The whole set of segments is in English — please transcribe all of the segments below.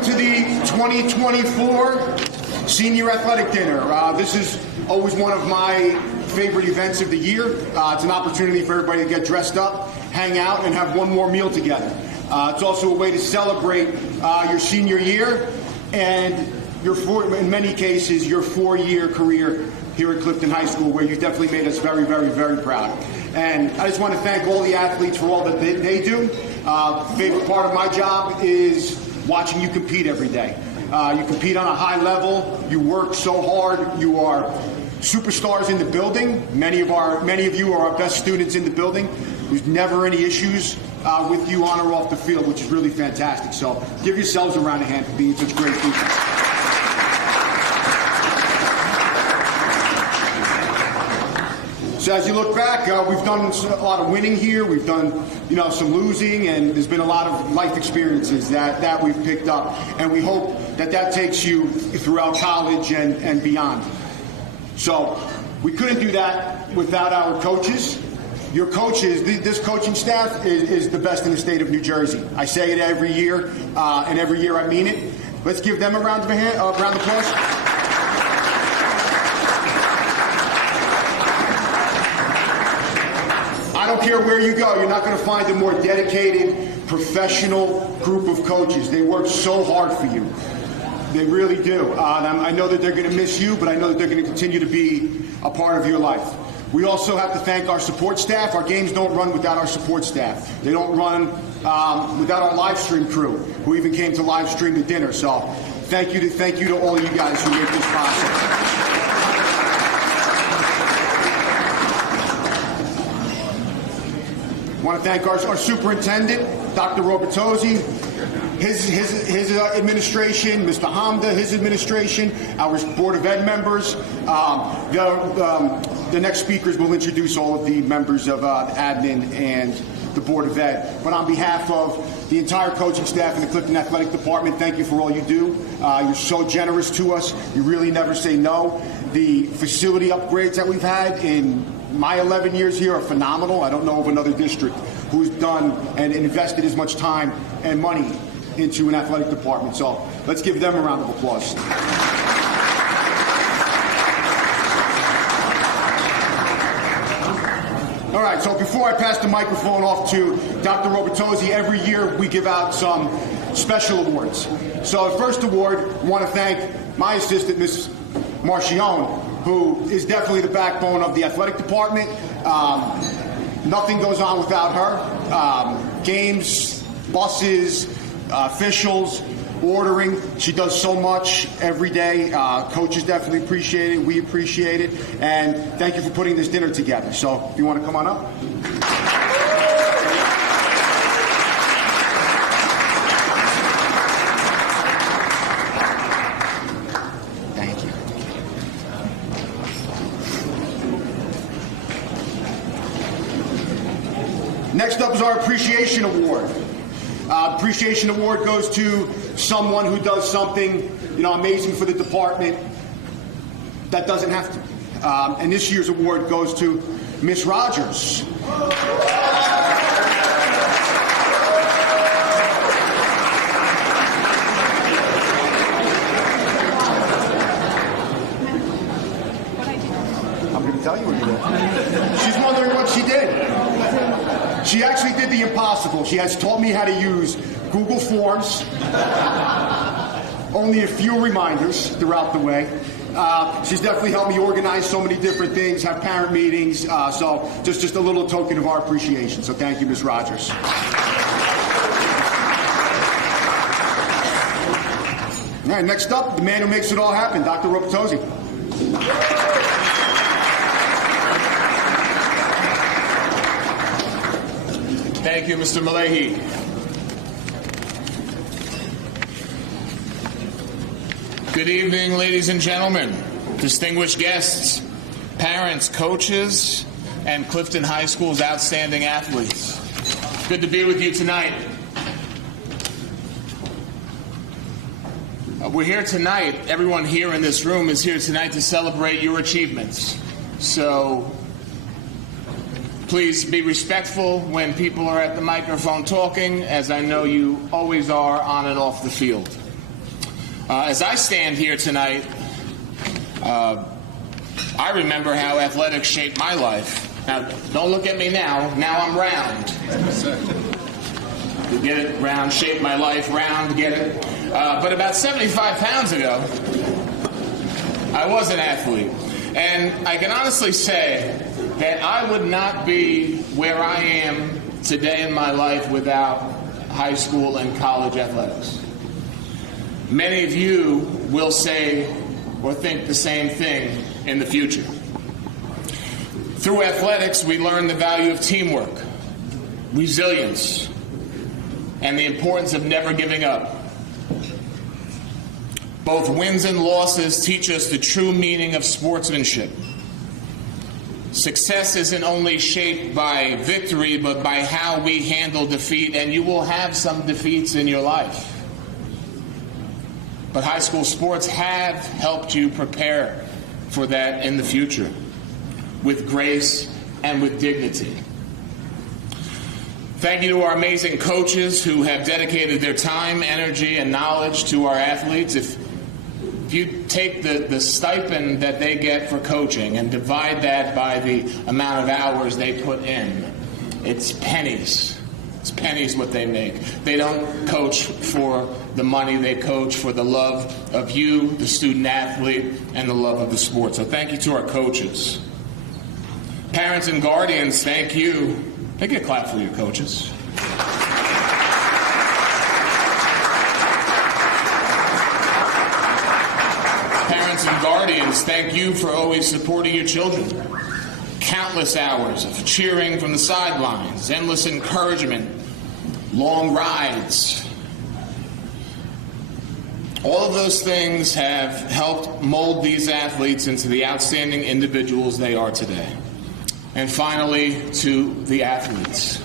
Welcome to the 2024 Senior Athletic Dinner. This is always one of my favorite events of the year. It's an opportunity for everybody to get dressed up, hang out, and have one more meal together. It's also a way to celebrate your senior year and in many cases, your 4-year career here at Clifton High School, where you definitely made us very, very, very proud. And I just want to thank all the athletes for all that they do. Favorite part of my job is watching you compete every day. You compete on a high level. You work so hard. You are superstars in the building. Many of you are our best students in the building. There's never any issues with you on or off the field, which is really fantastic. So give yourselves a round of hand for being such great people. So as you look back, we've done a lot of winning here. We've done, some losing, and there's been a lot of life experiences that we've picked up. And we hope that takes you throughout college and beyond. So we couldn't do that without our coaches. Your coaches, this coaching staff is the best in the state of New Jersey. I say it every year, and every year I mean it. Let's give them a round of applause. I don't care where you go, you're not going to find a more dedicated, professional group of coaches. They work so hard for you. They really do. I know that they're going to miss you, but I know that they're going to continue to be a part of your life. We also have to thank our support staff. Our games don't run without our support staff. They don't run without our live stream crew, who even came to live stream the dinner. So thank you to all of you guys who make this possible. I want to thank our superintendent, Dr. Robertozzi, his administration, Mr. Hamda, his administration, our Board of Ed members. The next speakers will introduce all of the members of admin and the Board of Ed. But on behalf of the entire coaching staff and the Clifton Athletic Department, thank you for all you do. You're so generous to us. You really never say no. The facility upgrades that we've had in my 11 years here are phenomenal. I don't know of another district who's done and invested as much time and money into an athletic department. So let's give them a round of applause. All right, so before I pass the microphone off to Dr. Robertozzi, every year we give out some special awards. So the first award, I want to thank my assistant, Ms. Marchione, who is definitely the backbone of the athletic department. Nothing goes on without her. Games, buses, officials, ordering. She does so much every day. Coaches definitely appreciate it. We appreciate it. And thank you for putting this dinner together. So if you want to come on up. Next up is our Appreciation Award. Appreciation Award goes to someone who does something, amazing for the department that doesn't have to. And this year's award goes to Miss Rogers. I'm going to tell you what you did. She's wondering what she did. She actually did the impossible. She has taught me how to use Google Forms, only a few reminders throughout the way. She's definitely helped me organize so many different things, have parent meetings, so just a little token of our appreciation. So thank you, Ms. Rogers. All right, next up, the man who makes it all happen, Dr. Robertozzi. Thank you, Mr. Malahi. Good evening, ladies and gentlemen, distinguished guests, parents, coaches, and Clifton High School's outstanding athletes. Good to be with you tonight. We're here tonight, everyone here in this room is here tonight to celebrate your achievements. So please be respectful when people are at the microphone talking, as I know you always are on and off the field. As I stand here tonight, I remember how athletics shaped my life. Now, don't look at me now. Now I'm round. You get it? Round, shaped my life, round, get it? But about 75 pounds ago, I was an athlete. And I can honestly say that I would not be where I am today in my life without high school and college athletics. Many of you will say or think the same thing in the future. Through athletics, we learn the value of teamwork, resilience, and the importance of never giving up. Both wins and losses teach us the true meaning of sportsmanship. Success isn't only shaped by victory, but by how we handle defeat, and you will have some defeats in your life. But high school sports have helped you prepare for that in the future, with grace and with dignity. Thank you to our amazing coaches who have dedicated their time, energy, and knowledge to our athletes. If you take the stipend that they get for coaching and divide that by the amount of hours they put in, it's pennies. It's pennies what they make. They don't coach for the money. They coach for the love of you, the student athlete, and the love of the sport. So thank you to our coaches. Parents and guardians, thank you. Take a clap for your coaches. Parents and guardians, thank you for always supporting your children. Countless hours of cheering from the sidelines, endless encouragement, long rides. All of those things have helped mold these athletes into the outstanding individuals they are today. And finally, to the athletes.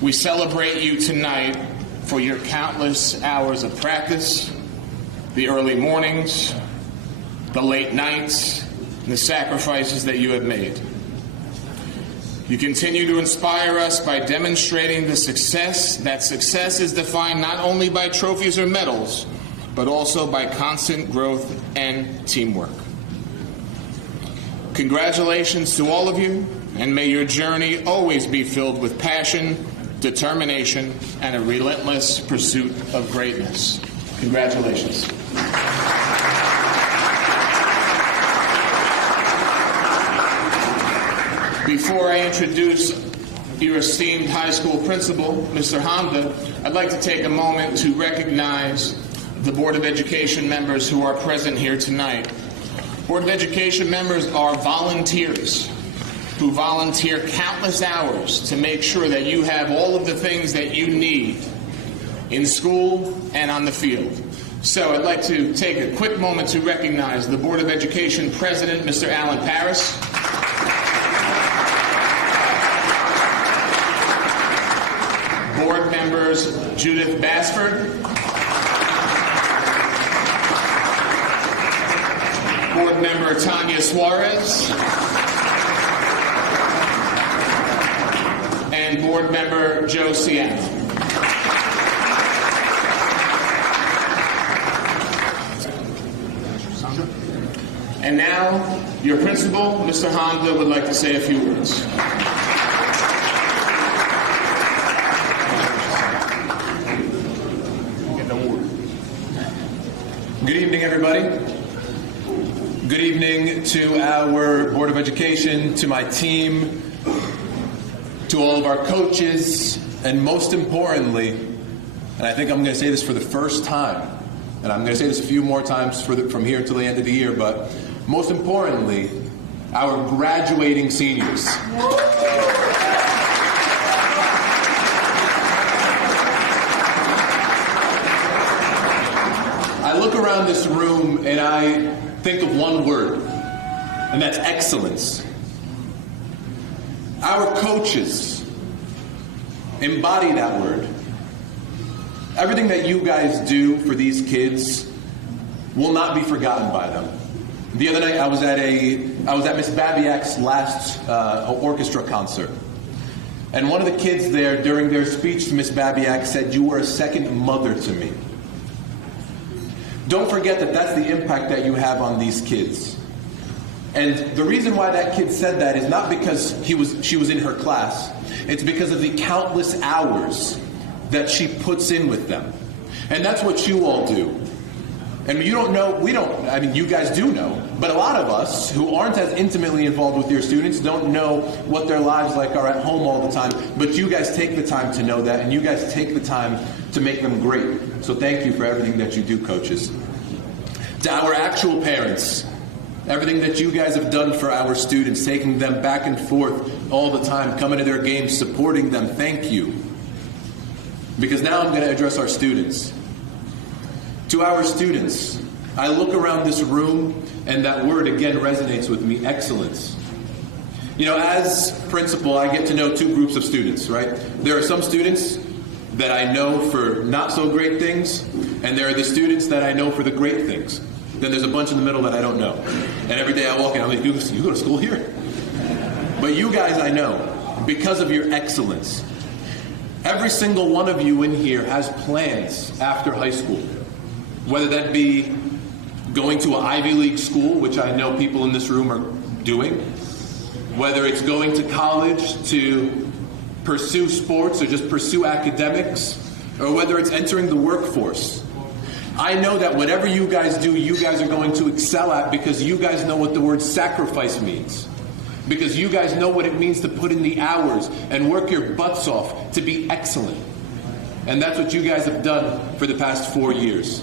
We celebrate you tonight for your countless hours of practice, the early mornings, the late nights, and the sacrifices that you have made. You continue to inspire us by demonstrating that success is defined not only by trophies or medals, but also by constant growth and teamwork. Congratulations to all of you, and may your journey always be filled with passion, determination, and a relentless pursuit of greatness. Congratulations. Before I introduce your esteemed high school principal, Mr. Honda, I'd like to take a moment to recognize the Board of Education members who are present here tonight. Board of Education members are volunteers who volunteer countless hours to make sure that you have all of the things that you need in school and on the field. So I'd like to take a quick moment to recognize the Board of Education President, Mr. Alan Paris. Board members Judith Basford. Board member Tanya Suarez. And board member Joe Ciano. And now, your principal, Mr. Honda, would like to say a few words. Good evening, everybody. Good evening to our Board of Education, to my team, to all of our coaches, and most importantly, and I think I'm going to say this for the first time, and I'm going to say this a few more times from here until the end of the year, but most importantly, our graduating seniors. I look around this room and I think of one word, and that's excellence. Our coaches embody that word. Everything that you guys do for these kids will not be forgotten by them. The other night I was at Miss Babiak's last orchestra concert. And one of the kids there, during their speech to Miss Babiak, said, "You were a second mother to me." Don't forget that that's the impact that you have on these kids. And the reason why that kid said that is not because she was in her class. It's because of the countless hours that she puts in with them. And that's what you all do. And you don't know, you guys do know, but a lot of us who aren't as intimately involved with your students don't know what their lives like are at home all the time, but you guys take the time to know that, and you guys take the time to make them great. So thank you for everything that you do, coaches. To our actual parents, everything that you guys have done for our students, taking them back and forth all the time, coming to their games, supporting them, thank you. Because now I'm going to address our students. To our students, I look around this room and that word again resonates with me, excellence. You know, as principal, I get to know two groups of students, right? There are some students that I know for not so great things, and there are the students that I know for the great things. Then there's a bunch in the middle that I don't know. And every day I walk in, I'm like, you go to school here? But you guys I know because of your excellence. Every single one of you in here has plans after high school. Whether that be going to an Ivy League school, which I know people in this room are doing, whether it's going to college to pursue sports or just pursue academics, or whether it's entering the workforce. I know that whatever you guys do, you guys are going to excel at because you guys know what the word sacrifice means. Because you guys know what it means to put in the hours and work your butts off to be excellent. And that's what you guys have done for the past 4 years.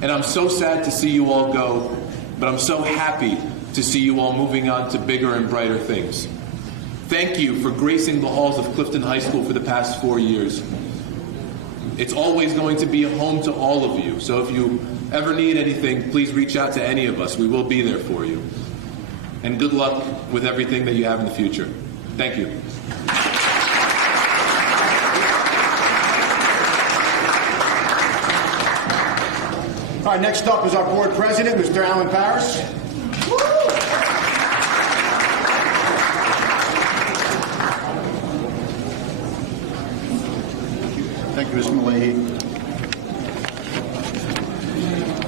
And I'm so sad to see you all go, but I'm so happy to see you all moving on to bigger and brighter things. Thank you for gracing the halls of Clifton High School for the past 4 years. It's always going to be a home to all of you. So if you ever need anything, please reach out to any of us. We will be there for you. And good luck with everything that you have in the future. Thank you. All right, next up is our board president, Mr. Alan Parrish. Thank you, Mr. Malahy.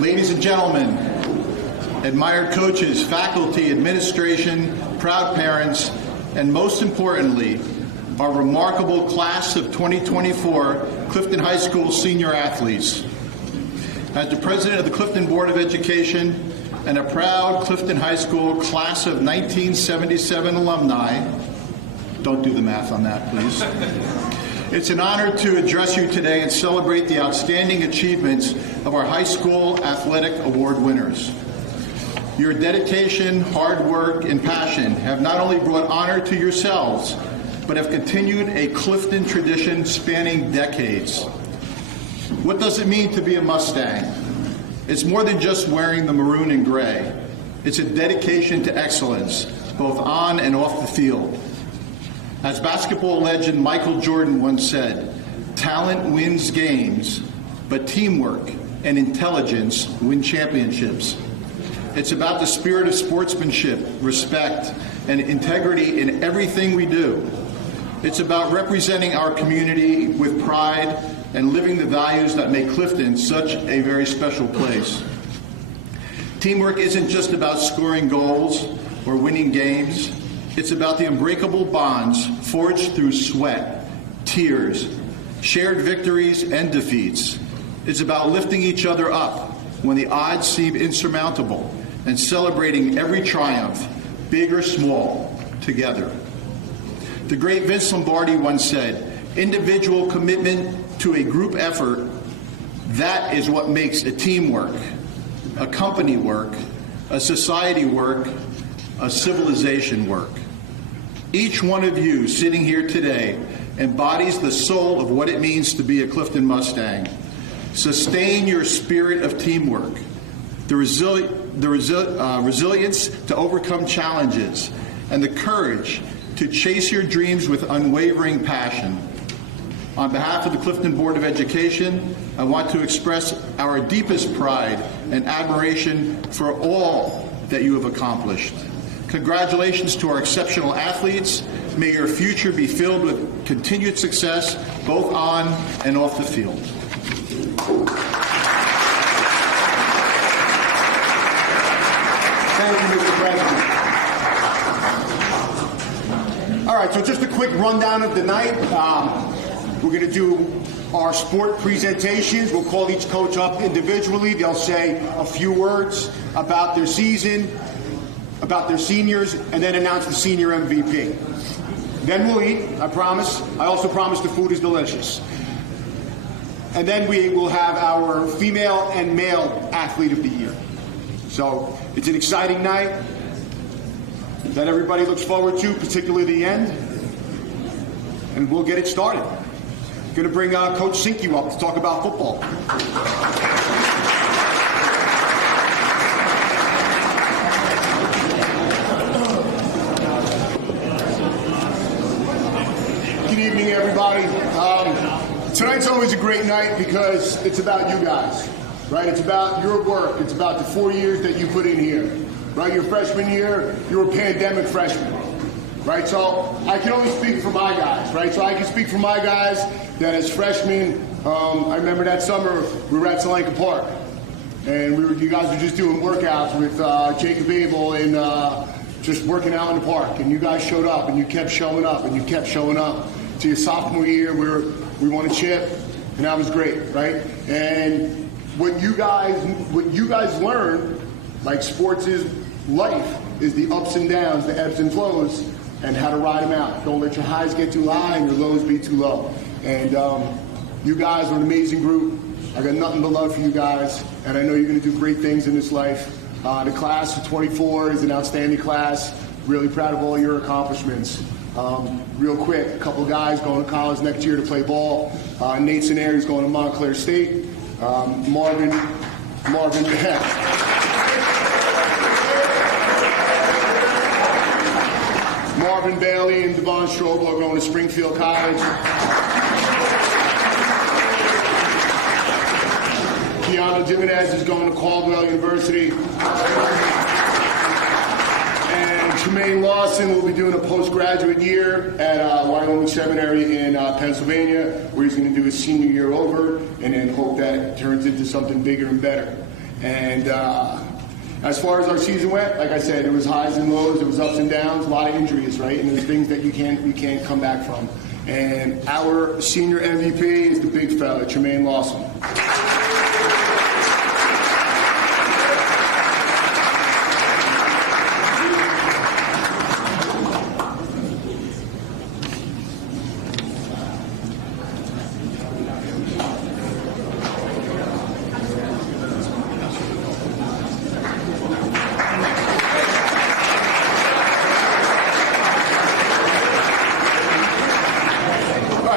Ladies and gentlemen, admired coaches, faculty, administration, proud parents, and most importantly, our remarkable class of 2024 Clifton High School senior athletes. As the president of the Clifton Board of Education and a proud Clifton High School class of 1977 alumni, don't do the math on that, please. It's an honor to address you today and celebrate the outstanding achievements of our high school athletic award winners. Your dedication, hard work, and passion have not only brought honor to yourselves, but have continued a Clifton tradition spanning decades. What does it mean to be a Mustang? It's more than just wearing the maroon and gray. It's a dedication to excellence, both on and off the field. As basketball legend Michael Jordan once said, talent wins games, but teamwork and intelligence win championships. It's about the spirit of sportsmanship, respect, and integrity in everything we do. It's about representing our community with pride and living the values that make Clifton such a very special place. Teamwork isn't just about scoring goals or winning games. It's about the unbreakable bonds forged through sweat, tears, shared victories and defeats. It's about lifting each other up when the odds seem insurmountable and celebrating every triumph, big or small, together. The great Vince Lombardi once said, individual commitment to a group effort, that is what makes a team work, a company work, a society work, a civilization work. Each one of you sitting here today embodies the soul of what it means to be a Clifton Mustang. Sustain your spirit of teamwork, the resilience to overcome challenges, and the courage to chase your dreams with unwavering passion. On behalf of the Clifton Board of Education, I want to express our deepest pride and admiration for all that you have accomplished. Congratulations to our exceptional athletes. May your future be filled with continued success, both on and off the field. Thank you, Mr. President. All right, so just a quick rundown of the night. We're going to do our sport presentations. We'll call each coach up individually. They'll say a few words about their season, about their seniors, and then announce the senior MVP. Then we'll eat, I promise. I also promise the food is delicious. And then we will have our female and male athlete of the year. So it's an exciting night that everybody looks forward to, particularly the end. And we'll get it started. I'm going to bring Coach Sinke up to talk about football. Good evening, everybody. Tonight's always a great night because it's about you guys, right? It's about your work. It's about the 4 years that you put in here, right? Your freshman year, you were a pandemic freshman, right? So I can only speak for my guys, right? So I can speak for my guys that as freshmen, I remember that summer we were at Solanka Park, and you guys were just doing workouts with Jacob Abel and just working out in the park, and you guys showed up, and you kept showing up, and you kept showing up. To your sophomore year, we won a chip, and that was great, right? And what you guys learned, like sports is life, is the ups and downs, the ebbs and flows, and how to ride them out. Don't let your highs get too high and your lows be too low. And you guys are an amazing group. I got nothing but love for you guys, and I know you're going to do great things in this life. The class of 24 is an outstanding class. Really proud of all your accomplishments. Real quick, a couple guys going to college next year to play ball. Nate Saneri's going to Montclair State. Marvin Bailey and Devon Strobel are going to Springfield College. Keanu Jimenez is going to Caldwell University. Tremaine Lawson will be doing a postgraduate year at Wyoming Seminary in Pennsylvania, where he's going to do his senior year over and then hope that it turns into something bigger and better. And as far as our season went, like I said, it was highs and lows, it was ups and downs, a lot of injuries, right? And there's things that you can't come back from. And our senior MVP is the big fella, Tremaine Lawson.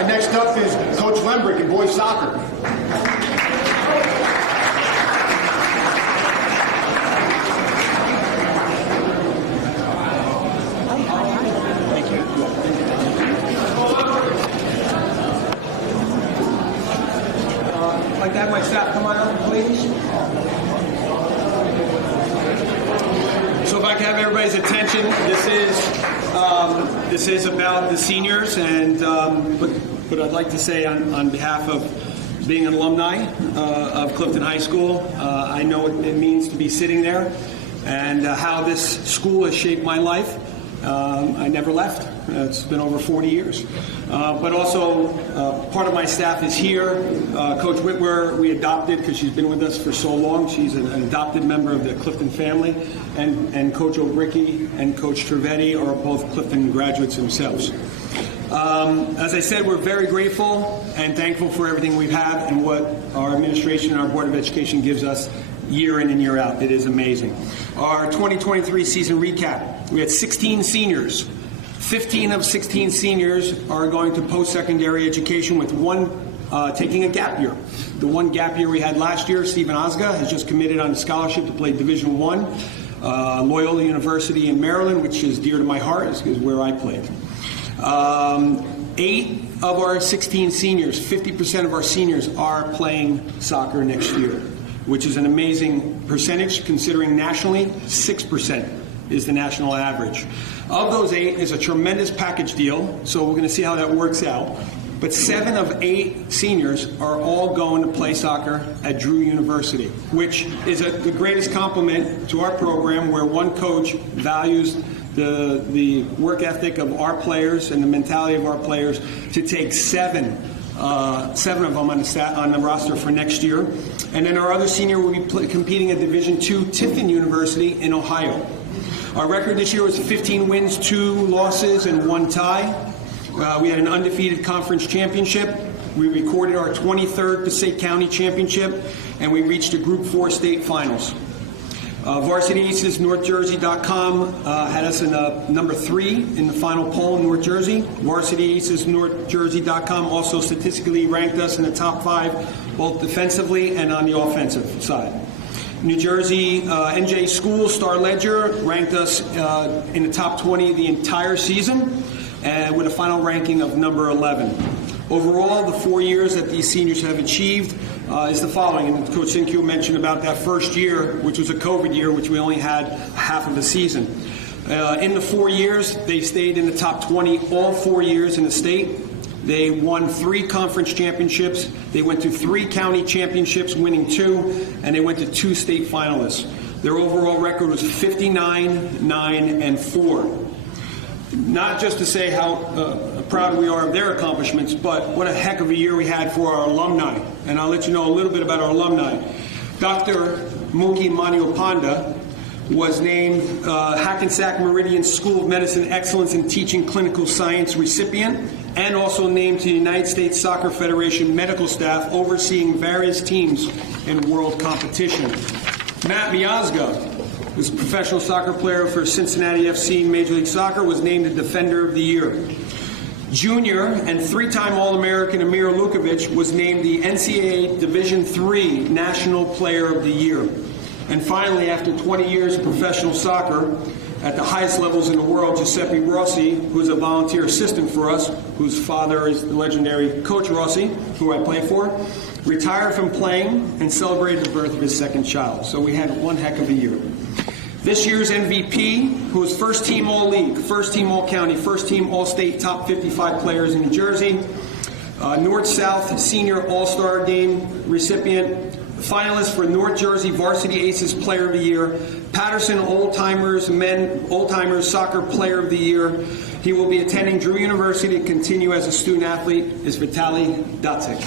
Next up is Coach Lembrick in boys soccer. Thank you. I'd like to have my staff come on up, please. So if I can have everybody's attention, this is about the seniors, and but I'd like to say on behalf of being an alumni of Clifton High School, I know what it means to be sitting there and how this school has shaped my life. I never left. It's been over 40 years. But also, part of my staff is here. Coach Whitwer, we adopted because she's been with us for so long. She's an adopted member of the Clifton family. And Coach O'Bricky and Coach Trevetti are both Clifton graduates themselves. As I said, we're very grateful and thankful for everything we've had and what our administration and our Board of Education gives us year in and year out. It is amazing. Our 2023 season recap, we had 16 seniors. 15 of 16 seniors are going to post-secondary education, with one taking a gap year. The one gap year we had last year, Stephen Osga, has just committed on a scholarship to play Division I, Loyola University in Maryland, which is dear to my heart, is where I played. 8 of our 16 seniors, 50% of our seniors, are playing soccer next year, which is an amazing percentage considering nationally 6% is the national average. Of those 8 is a tremendous package deal, so we're going to see how that works out. But 7 of 8 seniors are all going to play soccer at Drew University, which is the greatest compliment to our program, where one coach values the work ethic of our players and the mentality of our players to take 7 of them on the roster for next year. And then our other senior will be competing at Division II Tiffin University in Ohio. Our record this year was 15 wins, 2 losses, and 1 tie. We had an undefeated conference championship. We recorded our 23rd Passaic County championship, and we reached the Group 4 state finals. Varsity Aces NorthJersey.com had us in number 3 in the final poll in North Jersey. Varsity Aces NorthJersey.com also statistically ranked us in the top 5, both defensively and on the offensive side. New Jersey NJ School Star Ledger ranked us in the top 20 the entire season, with a final ranking of number 11. Overall, the 4 years that these seniors have achieved is the following. And Coach Sinkyo mentioned about that first year, which was a COVID year, which we only had half of the season. In the 4 years, they stayed in the top 20 all 4 years in the state. They won 3 conference championships. They went to 3 county championships, winning 2, and they went to 2 state finalists. Their overall record was 59, 9, and 4. Not just to say how proud we are of their accomplishments, but what a heck of a year we had for our alumni. And I'll let you know a little bit about our alumni. Dr. Muki Maniopanda was named Hackensack Meridian School of Medicine Excellence in Teaching Clinical Science recipient, and also named to the United States Soccer Federation medical staff overseeing various teams in world competition. Matt Miazga, who's a professional soccer player for Cincinnati FC Major League Soccer, was named the Defender of the Year. Junior and 3-time All-American Amir Lukovic was named the NCAA Division III National Player of the Year. And finally, after 20 years of professional soccer at the highest levels in the world, Giuseppe Rossi, who's a volunteer assistant for us, whose father is the legendary Coach Rossi, who I play for, retired from playing and celebrated the birth of his 2nd child. So we had one heck of a year. This year's MVP, who was first team All-League, first team All-County, first team All-State, top 55 players in New Jersey, North-South Senior All-Star Game recipient, finalist for North Jersey Varsity Aces Player of the Year, Patterson Old-Timers Soccer Player of the Year. He will be attending Drew University to continue as a student athlete, is Vitaly Datsik.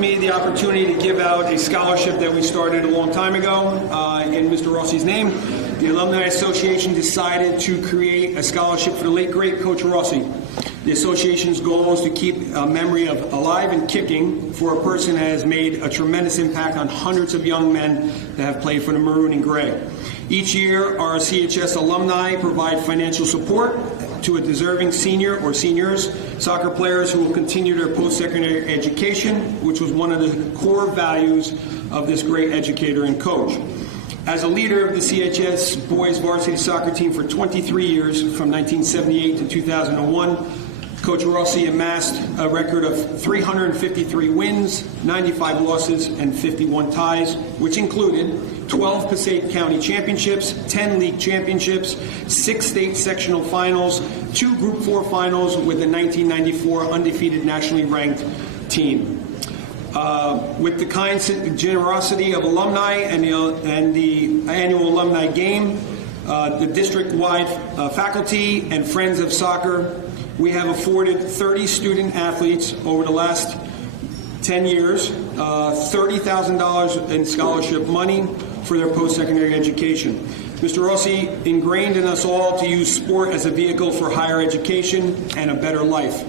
The opportunity to give out a scholarship that we started a long time ago in Mr. Rossi's name. The Alumni Association decided to create a scholarship for the late great Coach Rossi. The association's goal is to keep a memory of alive and kicking for a person that has made a tremendous impact on hundreds of young men that have played for the Maroon and Gray. Each year, our CHS alumni provide financial support to a deserving senior or seniors, soccer players who will continue their post-secondary education, which was one of the core values of this great educator and coach. As a leader of the CHS boys varsity soccer team for 23 years, from 1978 to 2001, Coach Rossi amassed a record of 353 wins, 95 losses, and 51 ties, which included 12 Passaic County championships, 10 league championships, 6 state sectional finals, 2 Group 4 finals with the 1994 undefeated nationally ranked team. With the kind generosity of alumni and the annual alumni game, the district-wide faculty and friends of soccer, we have afforded 30 student athletes over the last 10 years $30,000 in scholarship money for their post-secondary education. Mr. Rossi ingrained in us all to use sport as a vehicle for higher education and a better life.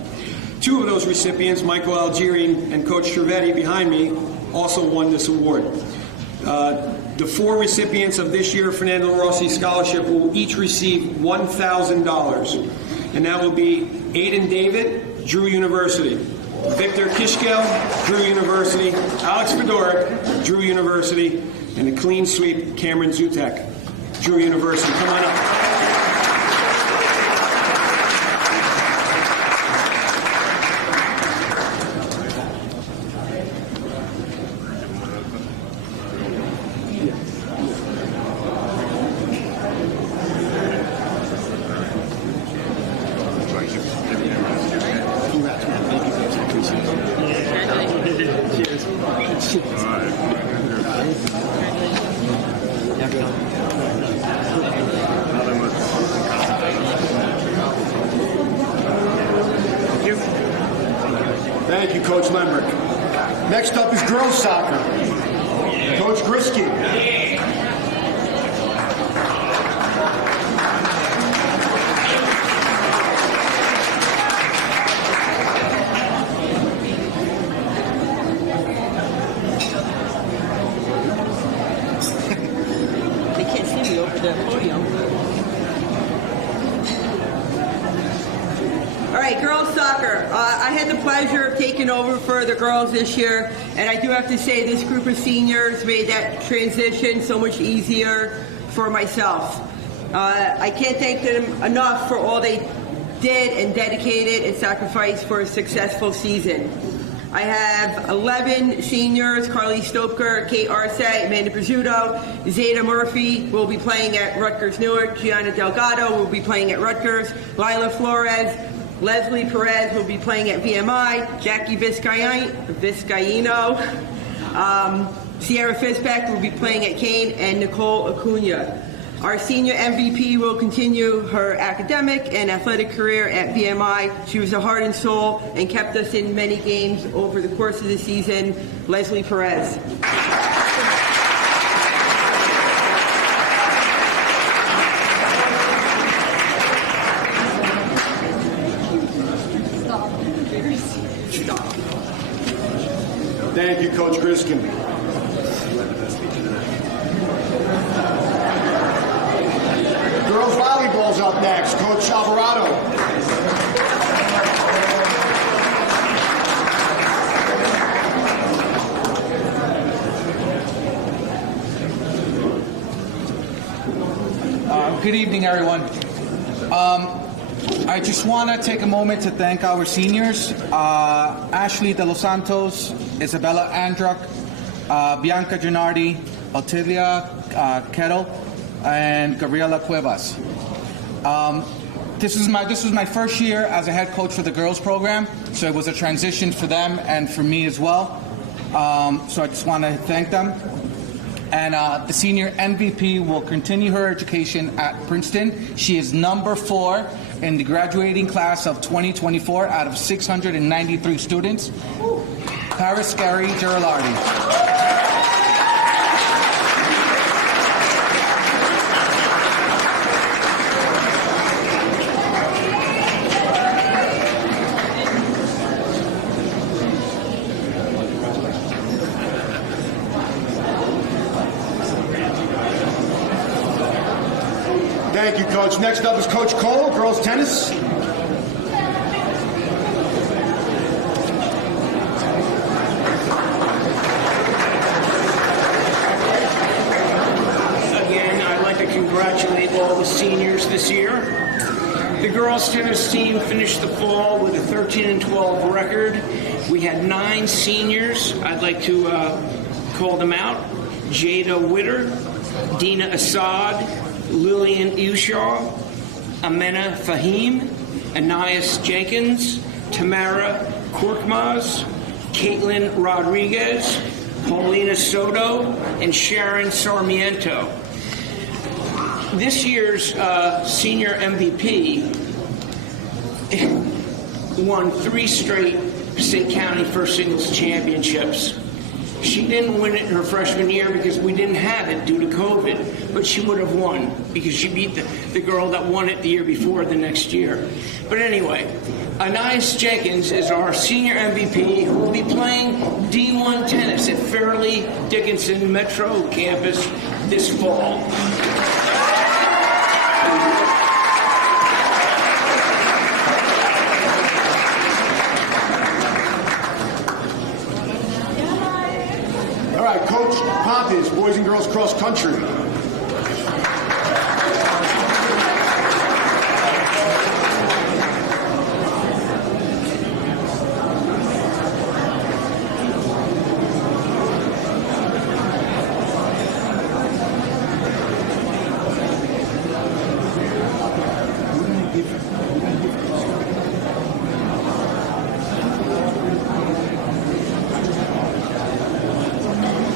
2 of those recipients, Michael Algieri and Coach Trivedi behind me, also won this award. The 4 recipients of this year's Fernando Rossi Scholarship will each receive $1,000. And that will be Aiden David, Drew University. Victor Kishkel, Drew University. Alex Fedoric, Drew University. And a clean sweep, Cameron Zutek, Drew University. Come on up. Thank you, Coach Lemberg. Next up is girls soccer. Coach Grisky. They can't see me over the podium. All right, girls soccer. I had the pleasure of taking over for the girls this year, and I do have to say this group of seniors made that transition so much easier for myself. I can't thank them enough for all they did and dedicated and sacrificed for a successful season. I have 11 seniors: Carly Stopker, Kate Arce, Amanda Pizzuto, Zeta Murphy will be playing at Rutgers Newark, Gianna Delgado will be playing at Rutgers, Lila Flores, Leslie Perez will be playing at VMI, Jackie Vizcaino, Sierra Fisbeck will be playing at Kane, and Nicole Acuna. Our senior MVP will continue her academic and athletic career at VMI. She was a heart and soul and kept us in many games over the course of the season, Leslie Perez. Thank you, Coach Griskin. Girls volleyball's up next. Coach Alvarado. Good evening, everyone. I just want to take a moment to thank our seniors, Ashley De Los Santos, Isabella Andruck, Bianca Gennardi, Otilia Kettle, and Gabriela Cuevas. This was my first year as a head coach for the girls program, so it was a transition for them and for me as well. So I just want to thank them. And the senior MVP will continue her education at Princeton. She is number 4 in the graduating class of 2024 out of 693 students. Paris Gary Gerlardi. Thank you, Coach. Next up is Coach Cole, girls tennis. Again, I'd like to congratulate all the seniors this year. The girls tennis team finished the fall with a 13-12 record. We had 9 seniors. I'd like to call them out: Jada Witter, Dina Assad, Lillian Ushaw, Amena Fahim, Anais Jenkins, Tamara Korkmaz, Caitlin Rodriguez, Paulina Soto, and Sharon Sarmiento. This year's senior MVP won 3 straight Passaic County First Singles Championships. She didn't win it her freshman year because we didn't have it due to COVID, but she would have won because she beat the girl that won it the year before the next year. But anyway, Anais Jenkins is our senior MVP who will be playing D1 tennis at Fairleigh Dickinson Metro campus this fall. All right, Coach Pontes, boys and girls cross country.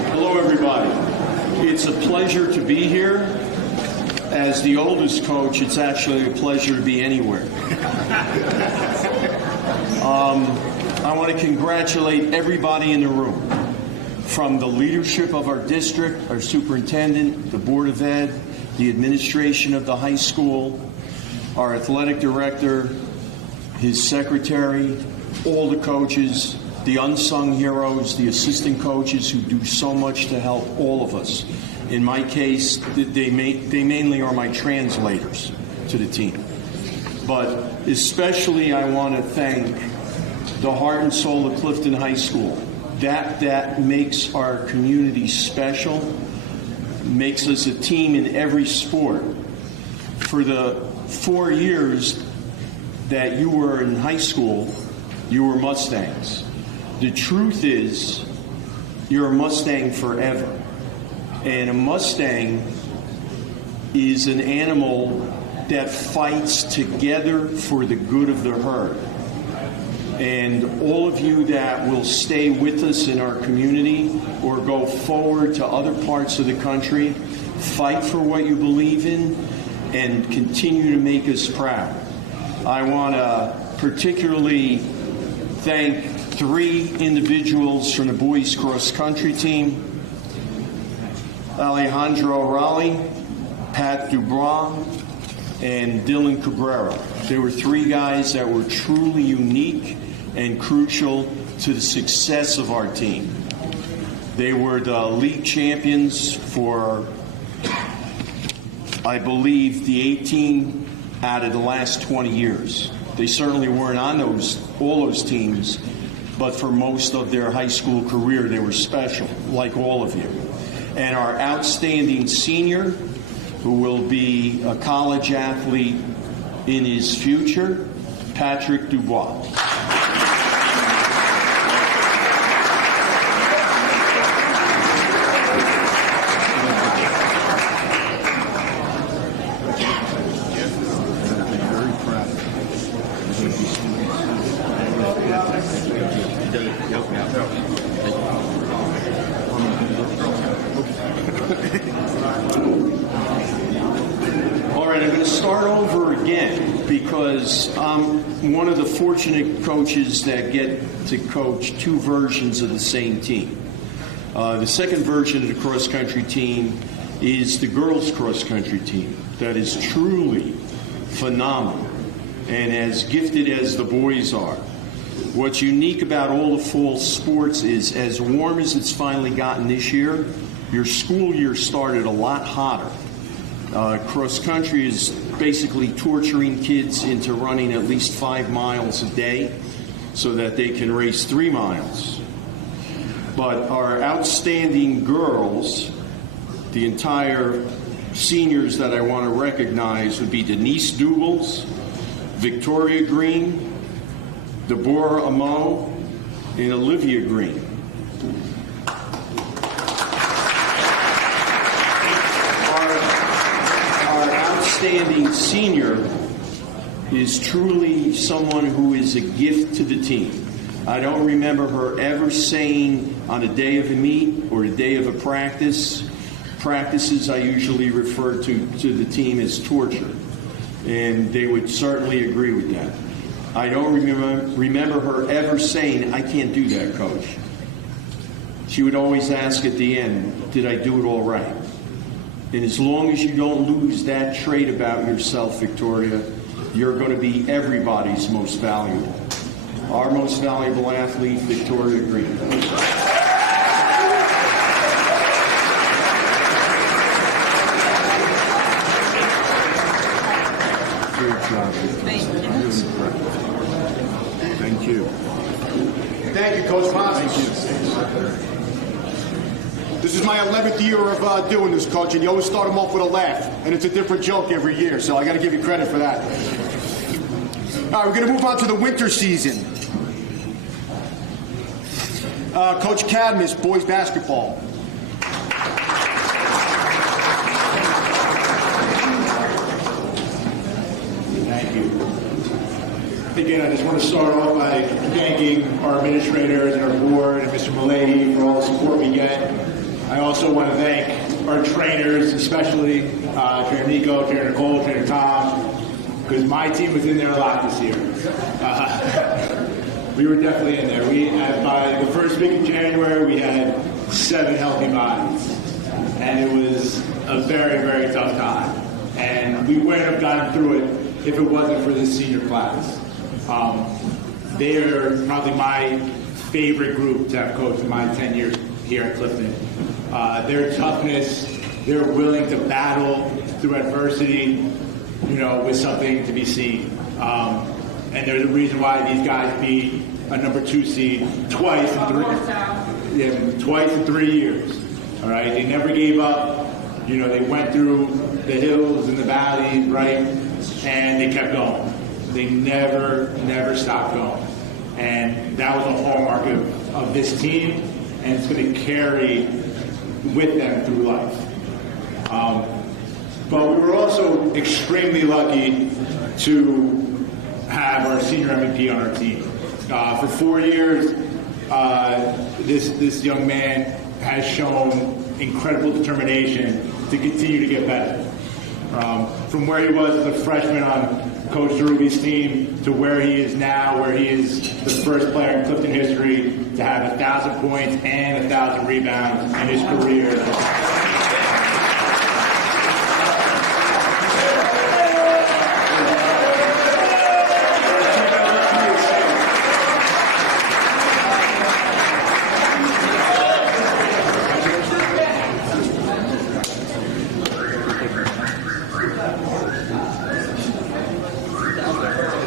Hello, everybody. It's a pleasure to be here. As the oldest coach, it's actually a pleasure to be anywhere. I want to congratulate everybody in the room, from the leadership of our district, our superintendent, the Board of Ed, the administration of the high school, our athletic director, his secretary, all the coaches, the unsung heroes, the assistant coaches who do so much to help all of us. In my case, they mainly are my translators to the team. But especially I want to thank the heart and soul of Clifton High School. That makes our community special, makes us a team in every sport. For the 4 years that you were in high school, you were Mustangs. The truth is, you're a Mustang forever. And a Mustang is an animal that fights together for the good of the herd. And all of you that will stay with us in our community or go forward to other parts of the country, fight for what you believe in and continue to make us proud. I want to particularly thank 3 individuals from the boys cross country team: Alejandro Raleigh, Pat Dubois, and Dylan Cabrera. There were 3 guys that were truly unique and crucial to the success of our team. They were the league champions for, I believe, the 18 out of the last 20 years. They certainly weren't on all those teams, but for most of their high school career, they were special, like all of you. And our outstanding senior, who will be a college athlete in his future, Patrick Dubois. All right, I'm going to start over again because I'm one of the fortunate coaches that get to coach 2 versions of the same team. The second version of the cross-country team is the girls' cross-country team that is truly phenomenal and as gifted as the boys are. What's unique about all the fall sports is, as warm as it's finally gotten this year, your school year started a lot hotter. Cross country is basically torturing kids into running at least 5 miles a day so that they can race 3 miles. But our outstanding girls, the entire seniors that I want to recognize would be Denise Doubles, Victoria Green, Deborah Amo, and Olivia Green. Our outstanding senior is truly someone who is a gift to the team. I don't remember her ever saying on a day of a meet or a day of a practices I usually refer to the team as torture, and they would certainly agree with that. I don't remember her ever saying, "I can't do that, Coach." she would always ask at the end, did I do it all right? And as long as you don't lose that trait about yourself, Victoria, you're going to be everybody's most valuable. Our most valuable athlete, Victoria Green. Thank you. Thank you, Coach Moss. Thank you. This is my 11th year of doing this, Coach, and you always start them off with a laugh, and it's a different joke every year, so I got to give you credit for that. All right, we're going to move on to the winter season. Coach Cadmus, boys basketball. Thank you. Again, I just want to start off by thanking our administrators and our board and Mr. Malady for all the support we get. I also want to thank our trainers, especially Trainer Nico, Trainer Nicole, Trainer Tom, because my team was in there a lot this year. We were definitely in there. By the first week of January, we had 7 healthy bodies, and it was a very, very tough time. And we wouldn't have gotten through it if it wasn't for this senior class. They're probably my favorite group to have coached in my 10 years here at Clifton. Their toughness, they're willing to battle through adversity, with something to be seen. And there's a reason why these guys beat a number 2 seed twice in 3 years. All right, they never gave up. They went through the hills and the valleys, right, and they kept going. They never stopped going. And that was a hallmark of this team, and it's going to carry with them through life. But we were also extremely lucky to have our senior MVP on our team. For 4 years, this young man has shown incredible determination to continue to get better. From where he was as a freshman on Coach Derubi's team to where he is now, where he is the first player in Clifton history to have 1,000 points and 1,000 rebounds in his career.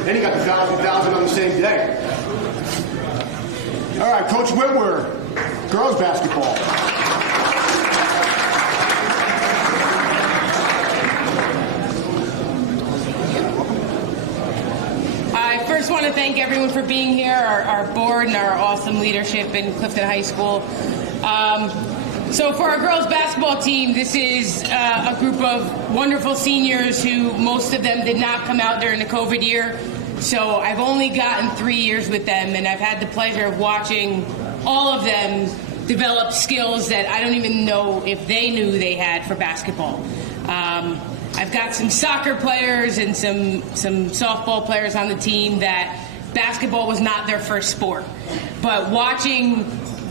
Then he got the 1,000 on the same day. All right, Coach Whitwer, girls basketball. I first want to thank everyone for being here, our board and our awesome leadership in Clifton High School. So for our girls basketball team, this is a group of wonderful seniors who most of them did not come out during the COVID year. So I've only gotten 3 years with them, and I've had the pleasure of watching all of them develop skills that I don't even know if they knew they had for basketball. I've got some soccer players and some softball players on the team that basketball was not their first sport. But watching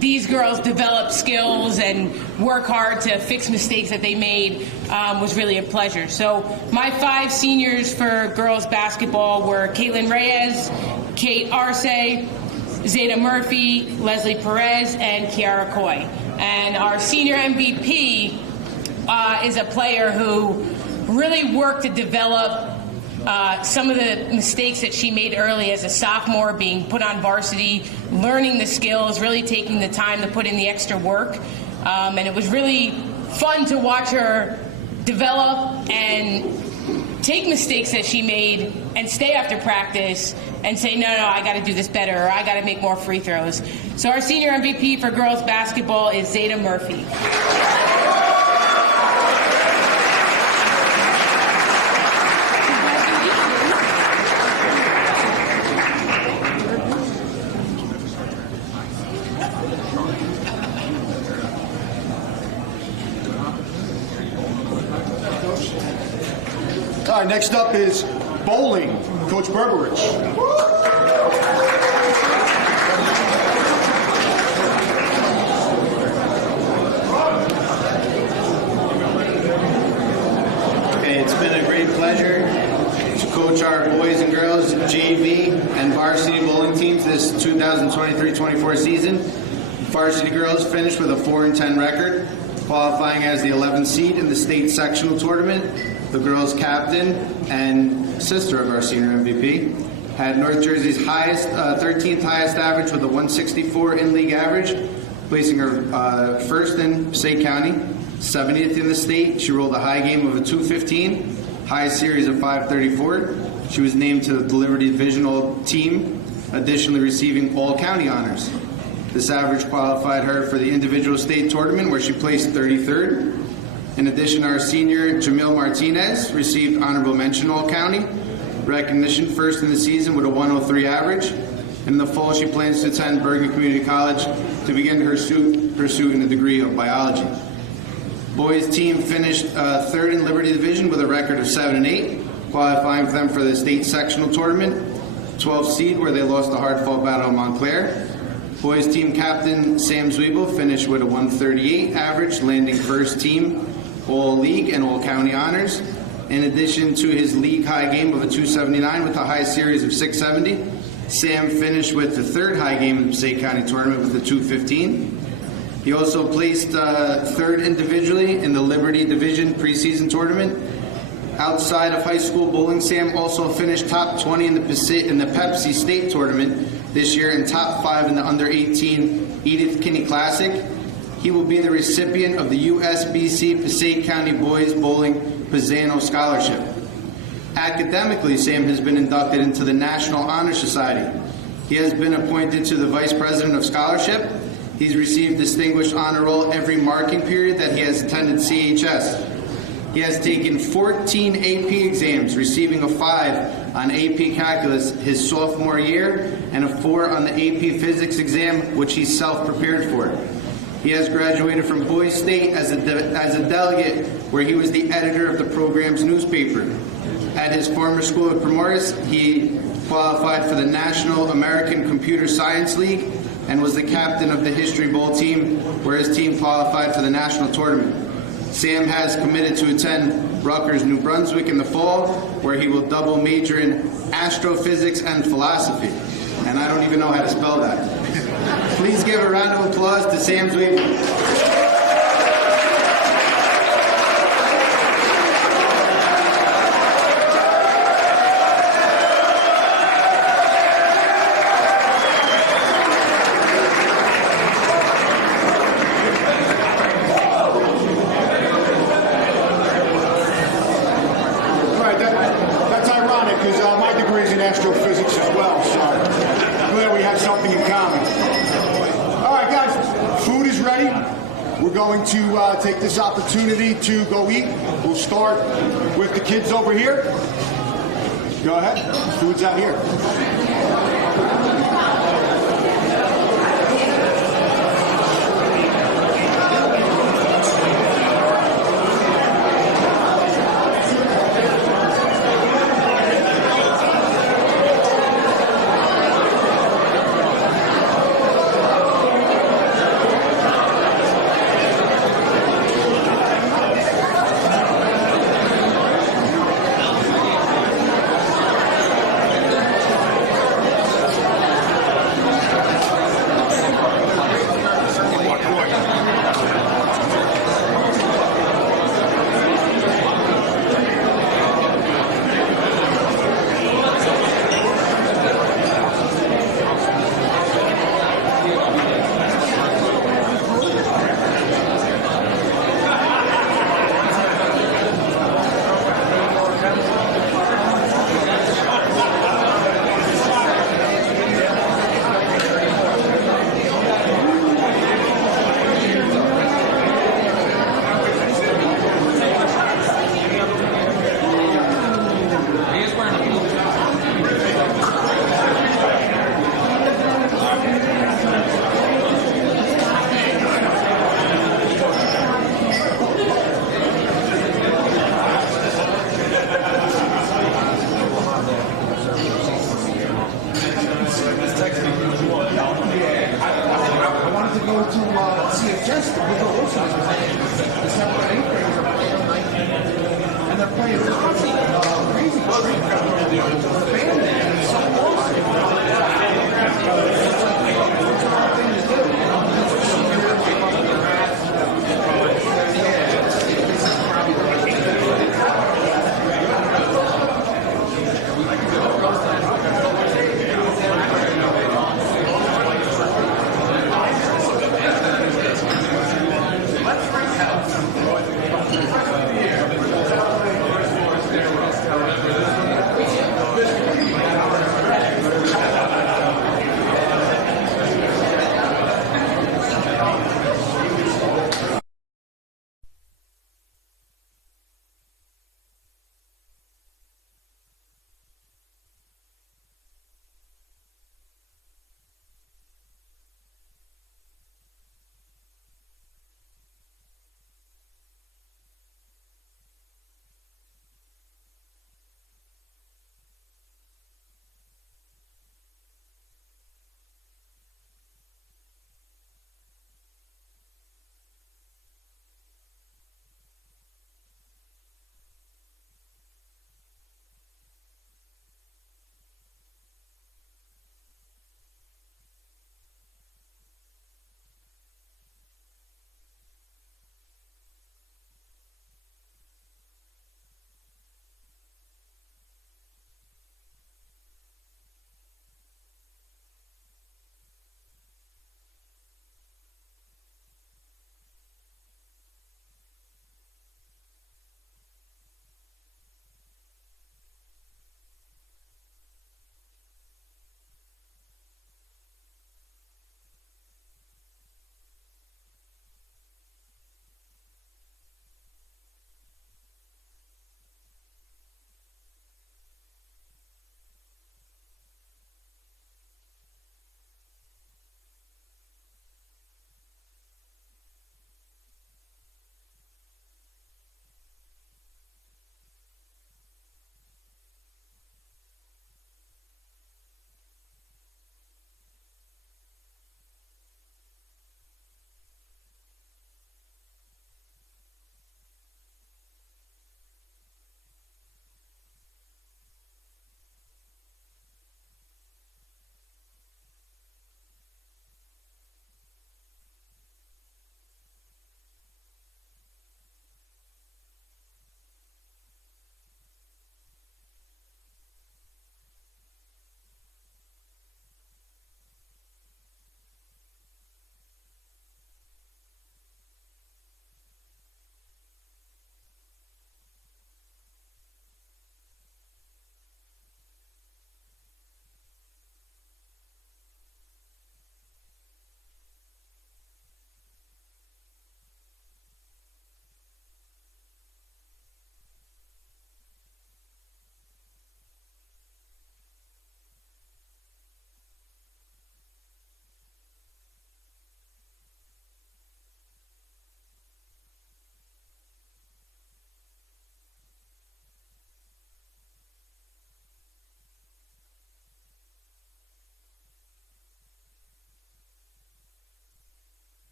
these girls develop skills and work hard to fix mistakes that they made was really a pleasure. So my 5 seniors for girls basketball were Caitlin Reyes, Kate Arce, Zeta Murphy, Leslie Perez, and Kiara Coy. And our senior MVP is a player who really worked to develop some of the mistakes that she made early as a sophomore, being put on varsity, learning the skills, really taking the time to put in the extra work. And it was really fun to watch her develop and take mistakes that she made and stay after practice and say, no, I got to do this better, or I got to make more free throws. So our senior MVP for girls basketball is Zeta Murphy. All right, next up is bowling. Coach Berberich. coach our boys and girls JV and varsity bowling teams this 2023-24 season. Varsity girls finished with a 4-10 record, qualifying as the 11th seed in the state sectional tournament. The girls' captain and sister of our senior MVP had North Jersey's highest, 13th highest average with a 164 in-league average, placing her first in Passaic County, 70th in the state. She rolled a high game of a 215, high series of 534. She was named to the Liberty Divisional team, additionally receiving all county honors. This average qualified her for the individual state tournament, where she placed 33rd. In addition, our senior Jamil Martinez received honorable mention all county recognition, first in the season with a 103 average. In the fall, she plans to attend Bergen Community College to begin her pursuit in the degree of biology. Boys team finished third in Liberty Division with a record of 7-8, qualifying them for the state sectional tournament, 12th seed, where they lost the hard-fought battle of Montclair. Boys team captain Sam Zwiebel finished with a 138 average, landing first team all-league and all-county honors. In addition to his league high game of a 279 with a high series of 670, Sam finished with the third high game in the Passaic County tournament with a 215. He also placed third individually in the Liberty Division preseason tournament. Outside of high school bowling, Sam also finished top 20 in the Pepsi State tournament this year and top 5 in the under-18 Edith Kinney Classic. He will be the recipient of the USBC Passaic County Boys Bowling Pizzano Scholarship. Academically, Sam has been inducted into the National Honor Society. He has been appointed to the Vice President of Scholarship. He's received Distinguished Honor Roll every marking period that he has attended CHS. He has taken 14 AP exams, receiving a 5 on AP Calculus his sophomore year and a 4 on the AP Physics exam, which he self-prepared for. He has graduated from Boys State as a delegate, where he was the editor of the program's newspaper. At his former school at Primoris, he qualified for the National American Computer Science League and was the captain of the History Bowl team, where his team qualified for the national tournament. Sam has committed to attend Rutgers, New Brunswick in the fall, where he will double major in astrophysics and philosophy. And I don't even know how to spell that. Please give a round of applause to Sam Zwiebel. That's ironic, because my degree is in astrophysics as well, so glad we have something in common. All right, guys, food is ready. We're going to take this opportunity to go eat. We'll start with the kids over here. Go ahead. Food's out here.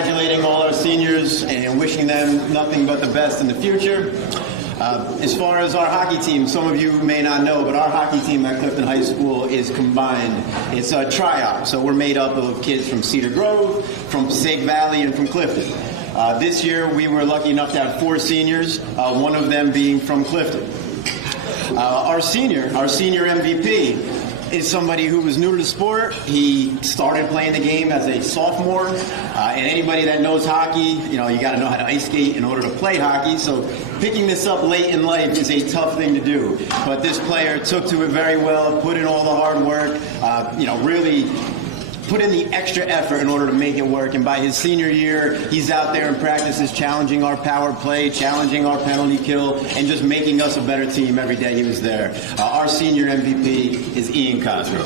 congratulating all our seniors and wishing them nothing but the best in the future. As far as our hockey team, some of you may not know, but our hockey team at Clifton High School is combined. It's a tryout, so we're made up of kids from Cedar Grove, from Passaic Valley, and from Clifton. This year, we were lucky enough to have 4 seniors, one of them being from Clifton. Our senior MVP, is somebody who was new to the sport. He started playing the game as a sophomore, and anybody that knows hockey, you got to know how to ice skate in order to play hockey, so picking this up late in life is a tough thing to do. But this player took to it very well, put in all the hard work, really put in the extra effort in order to make it work. And by his senior year, he's out there in practices challenging our power play, challenging our penalty kill, and just making us a better team every day he was there. Our senior MVP is Ian Cosgrove.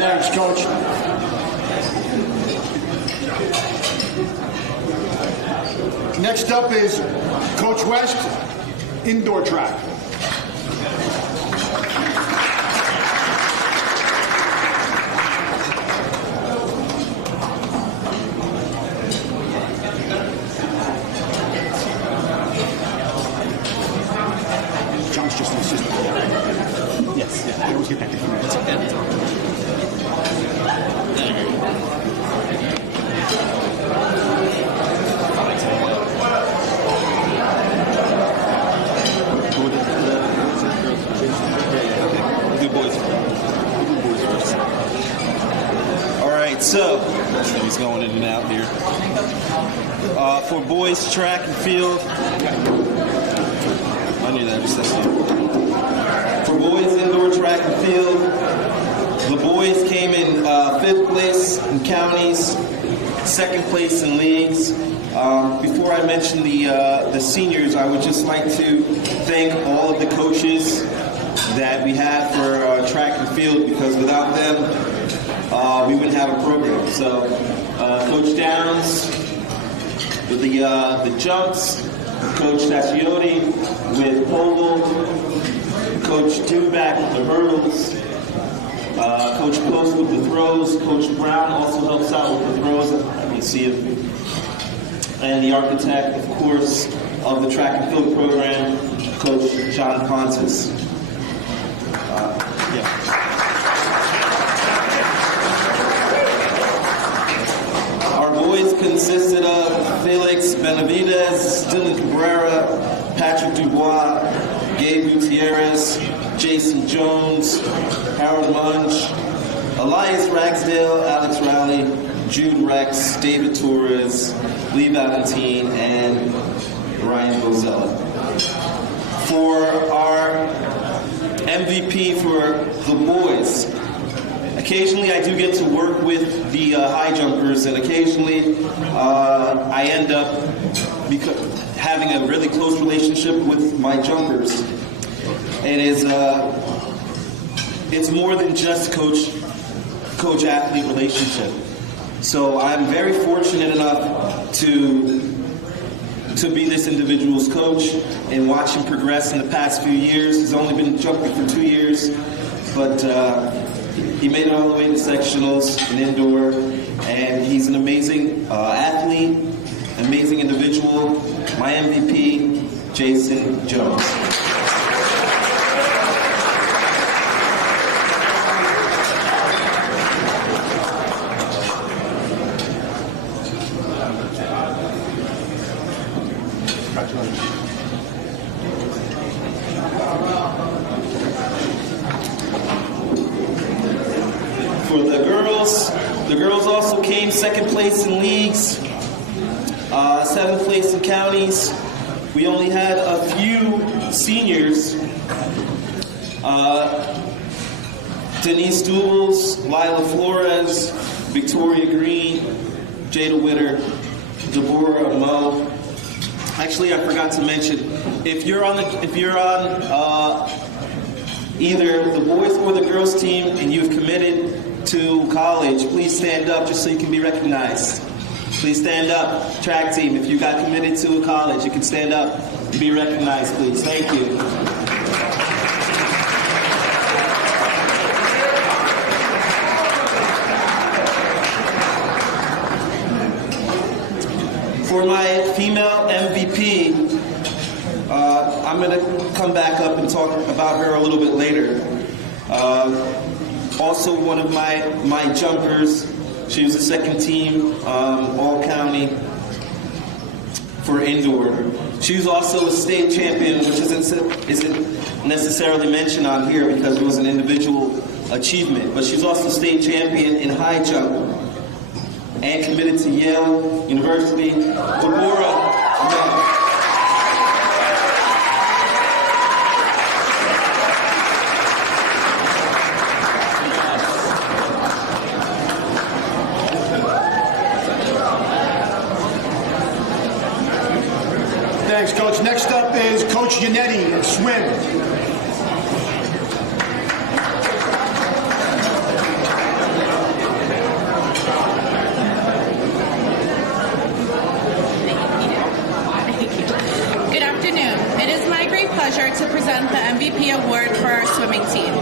Thanks, Coach. Next up is Coach West, indoor track. John's just an assistant. Yes, yeah, I always get that different. It's okay. So, he's going in and out here. For boys track and field, I knew that was this one. For boys indoor track and field, the boys came in 5th place in counties, 2nd place in leagues. Before I mention the seniors, I would just like to thank all of the coaches that we have for track and field, because without them, we wouldn't have a program. So, Coach Downs with the jumps, Coach Tascioni with pole vault, Coach Duback with the hurdles, Coach Post with the throws, Coach Brown also helps out with the throws. Let me see him. And the architect, of course, of the track and field program, Coach John Pontus. Consisted of Felix Benavidez, Dylan Cabrera, Patrick Dubois, Gabe Gutierrez, Jason Jones, Harold Munch, Elias Ragsdale, Alex Rowley, Jude Rex, David Torres, Lee Valentine, and Ryan Bozella. For our MVP for the boys, occasionally I do get to work with the high jumpers, and occasionally I end up having a really close relationship with my jumpers. It's more than just coach-athlete relationship. So I'm very fortunate enough to be this individual's coach and watch him progress in the past few years. He's only been jumping for 2 years, but he made it all the way to sectionals and indoor, and he's an amazing athlete, amazing individual. My MVP, Jason Jones. For the girls also came 2nd place in leagues, 7th place in counties. We only had a few seniors. Denise Doubles, Lila Flores, Victoria Green, Jada Witter, Deborah Mo. Actually, I forgot to mention, if you're on either the boys or the girls team and you've committed to college, please stand up just so you can be recognized. Please stand up. Track team, if you got committed to a college, you can stand up. be recognized, please. Thank you. For my female MVP, I'm going to come back up and talk about her a little bit later. Also, one of my jumpers, she was the second team all-county for indoor. She was also a state champion, which isn't necessarily mentioned on here because it was an individual achievement, but she's also state champion in high jump and committed to Yale University. Deborah. Thanks, Coach. Next up is Coach Yannetti in swim. To present the MVP award for our swimming team.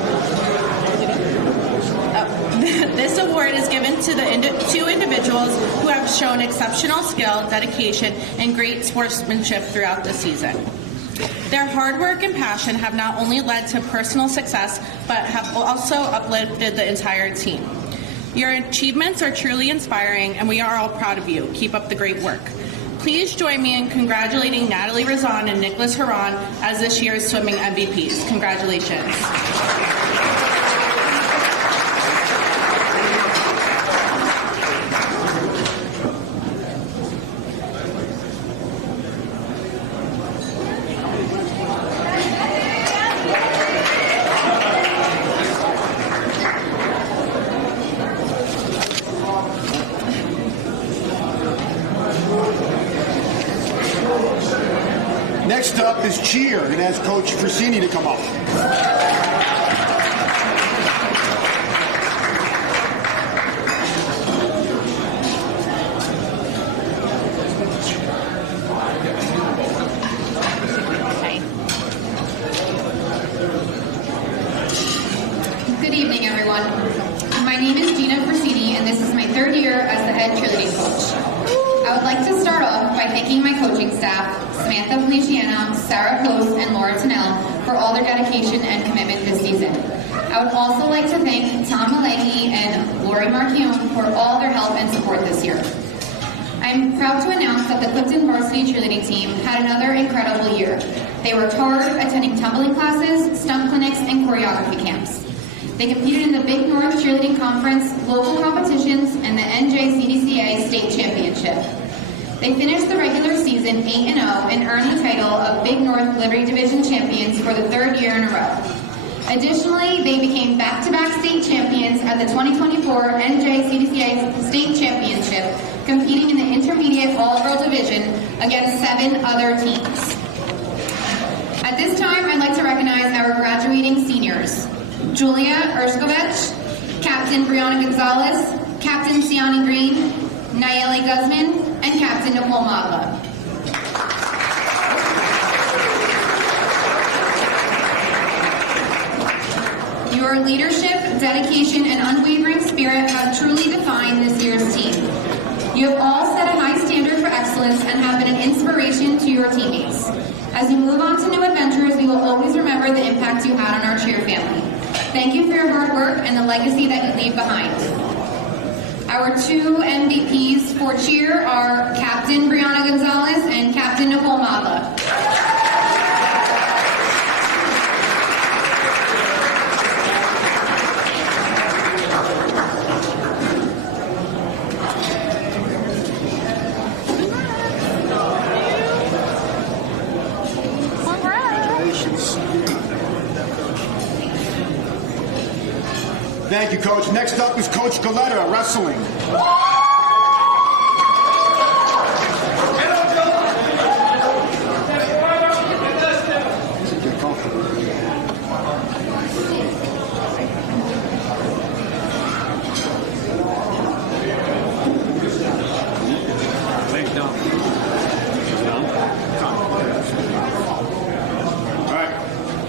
This award is given to the two individuals who have shown exceptional skill, dedication, and great sportsmanship throughout the season. Their hard work and passion have not only led to personal success, but have also uplifted the entire team. Your achievements are truly inspiring, and we are all proud of you. Keep up the great work. Please join me in congratulating Natalie Razan and Nicholas Haran as this year's swimming MVPs. Congratulations. Next up is cheer, and ask Coach Frasini to come up. Good evening, everyone. My name is Gina Frasini, and this is my third year as the head cheerleading coach. I would like to start off by thanking my coaching staff, Samantha Feliciano, Sarah Post, and Laura Tennell, for all their dedication and commitment this season. I would also like to thank Tom Malaney and Lori Marchione for all their help and support this year. I'm proud to announce that the Clifton varsity cheerleading team had another incredible year. They worked hard, attending tumbling classes, stunt clinics, and choreography camps. They competed in the Big North Cheerleading Conference, local competitions, and the NJCDCA State Championship. They finished the regular season 8-0 and earned the title of Big North Liberty Division champions for the third year in a row. Additionally, they became back-to-back state champions at the 2024 NJCDCA State Championship, competing in the intermediate all-girl division against 7 other teams. At this time, I'd like to recognize our graduating seniors. Julia Ershkovich, Captain Brianna Gonzalez, Captain Siani Green, Nayeli Guzman, and Captain Nicole Magla. Your leadership, dedication, and unwavering spirit have truly defined this year's team. You have all set a high standard for excellence and have been an inspiration to your teammates. As you move on to new adventures, we will always remember the impact you had on our cheer family. Thank you for your hard work and the legacy that you leave behind. Our 2 MVPs for cheer are Captain Brianna Gonzalez and Captain Nicole Magla. Thank you, Coach. Next up is Coach Galetta, wrestling.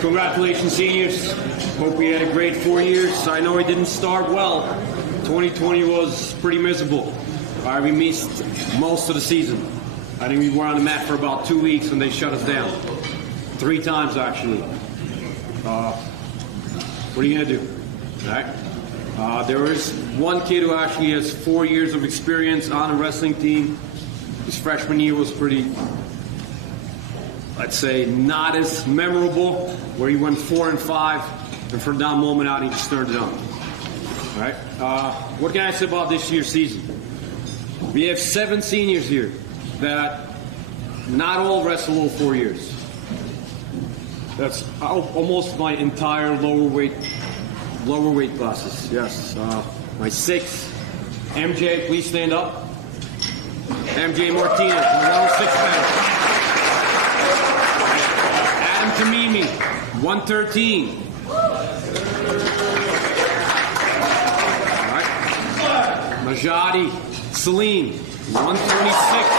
Congratulations, seniors. Hope we had a great 4 years. I know it didn't start well. 2020 was pretty miserable. We missed most of the season. I think we were on the mat for about 2 weeks and they shut us down. 3 times, actually. What are you going to do? All right? There is one kid who actually has 4 years of experience on a wrestling team. His freshman year was pretty, let's say, not as memorable, where he went 4-5, and from that moment out, he just turned it on. All right? What can I say about this year's season? We have 7 seniors here that not all wrestle all 4 years. That's almost my entire lower weight classes. Yes, my 6. MJ, please stand up. MJ Martinez, my 106 man. Adam Tamimi, 113. All right. Majadi Salim, 126.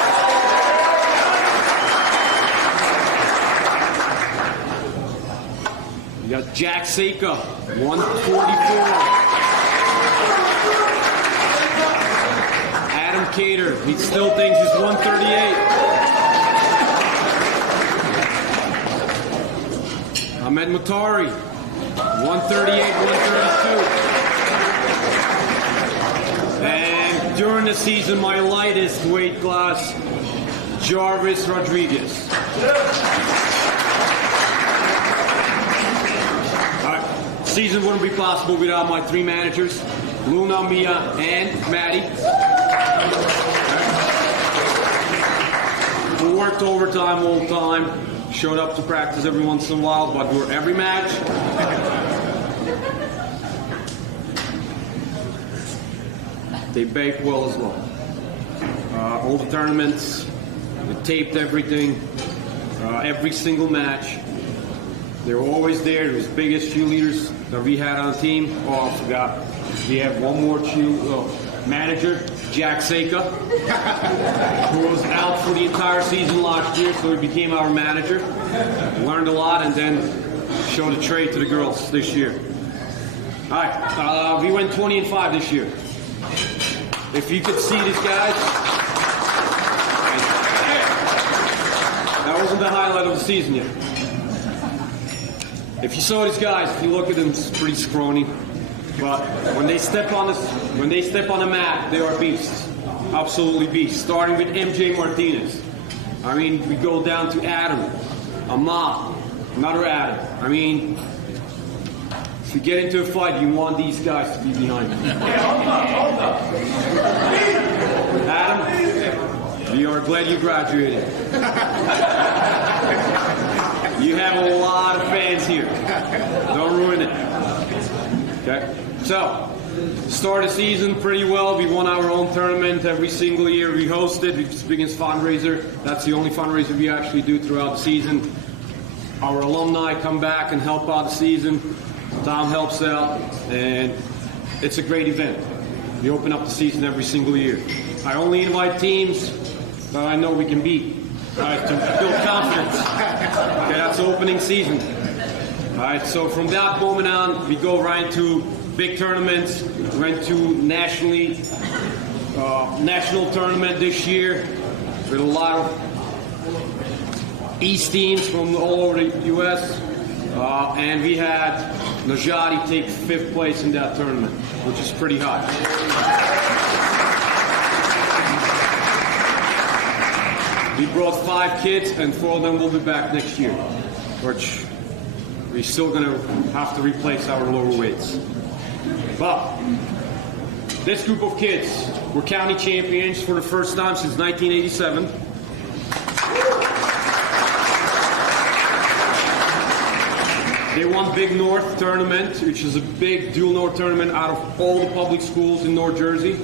You got Jack Saka, 144. Adam Cater, he still thinks he's 138. Ahmed Matari, 138, 132. And during the season, my lightest weight class, Jarvis Rodriguez. Season wouldn't be possible without my 3 managers, Luna, Mia, and Maddie. We worked overtime all the time, showed up to practice every once in a while, but we were every match. They baked well as well. All the tournaments, we taped everything, every single match. They were always there. They were the biggest cheerleaders that we had on the team. Oh, I forgot. We have one more manager, Jack Saka, who was out for the entire season last year, so he became our manager. Learned a lot and then showed a trade to the girls this year. All right, we went 20-5 this year. If you could see these guys, that wasn't the highlight of the season yet. If you saw these guys, if you look at them, it's pretty scrawny. But when they step on the mat, they are beasts. Absolutely beasts. Starting with MJ Martinez. I mean, we go down to Adam, Ahmad, another Adam. I mean, if you get into a fight, you want these guys to be behind you. Adam, we are glad you graduated. You have a lot of fans here. Don't ruin it. Okay? So, start the season pretty well. We won our own tournament every single year. We hosted. It's the biggest fundraiser. That's the only fundraiser we actually do throughout the season. Our alumni come back and help out the season. Tom helps out. And it's a great event. We open up the season every single year. I only invite teams that I know we can beat. All right, to build confidence. Okay, that's the opening season. All right, so from that moment on, we go right into big tournaments. We went to national tournament this year with a lot of East teams from all over the U.S. And we had Najati take 5th place in that tournament, which is pretty high. We brought 5 kids, and 4 of them will be back next year, which we're still going to have to replace our lower weights. But this group of kids were county champions for the first time since 1987. They won Big North tournament, which is a big dual North tournament out of all the public schools in North Jersey.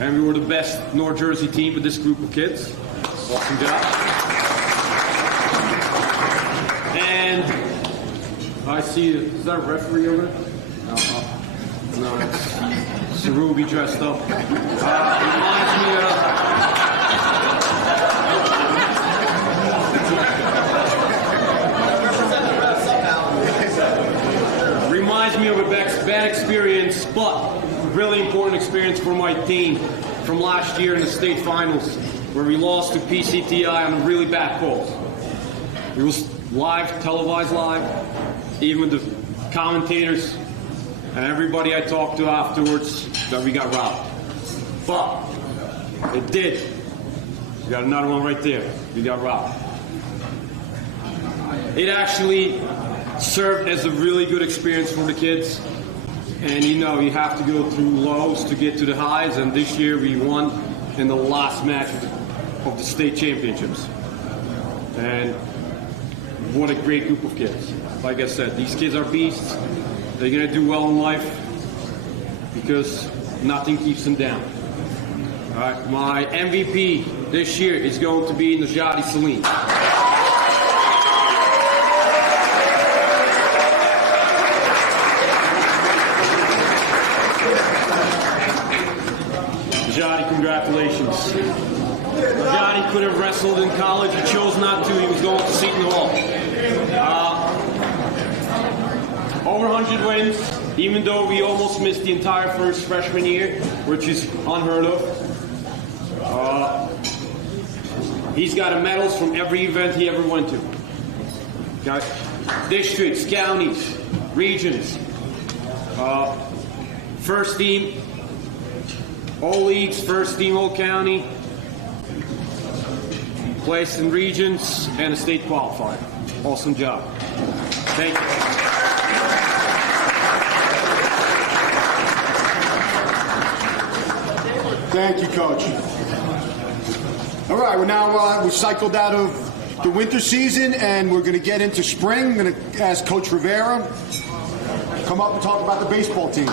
And we were the best North Jersey team with this group of kids. Awesome job. And I see, is that a referee over there? No, it's Ruby dressed up. Reminds me of... bad experience, but really important experience for my team from last year in the state finals, where we lost to PCTI on a really bad call. It was live, televised live, even the commentators and everybody I talked to afterwards, that we got robbed. But it did. We got another one right there. We got robbed. It actually served as a really good experience for the kids. And you have to go through lows to get to the highs, and this year we won in the last match of the state championships. And what a great group of kids. Like I said, these kids are beasts. They're going to do well in life because nothing keeps them down. All right, my MVP this year is going to be Najati Salim. Najati, congratulations. Najati could have wrestled in college. He chose not to. He was going to Seton Hall. Over 100 wins, even though we almost missed the entire first freshman year, which is unheard of. He's got medals from every event he ever went to. Got districts, counties, regions, first team, all leagues, first team, all county, placed in regions, and a state qualifier. Awesome job. Thank you. Thank you, Coach. All right, we've cycled out of the winter season, and we're going to get into spring. I'm going to ask Coach Rivera to come up and talk about the baseball team.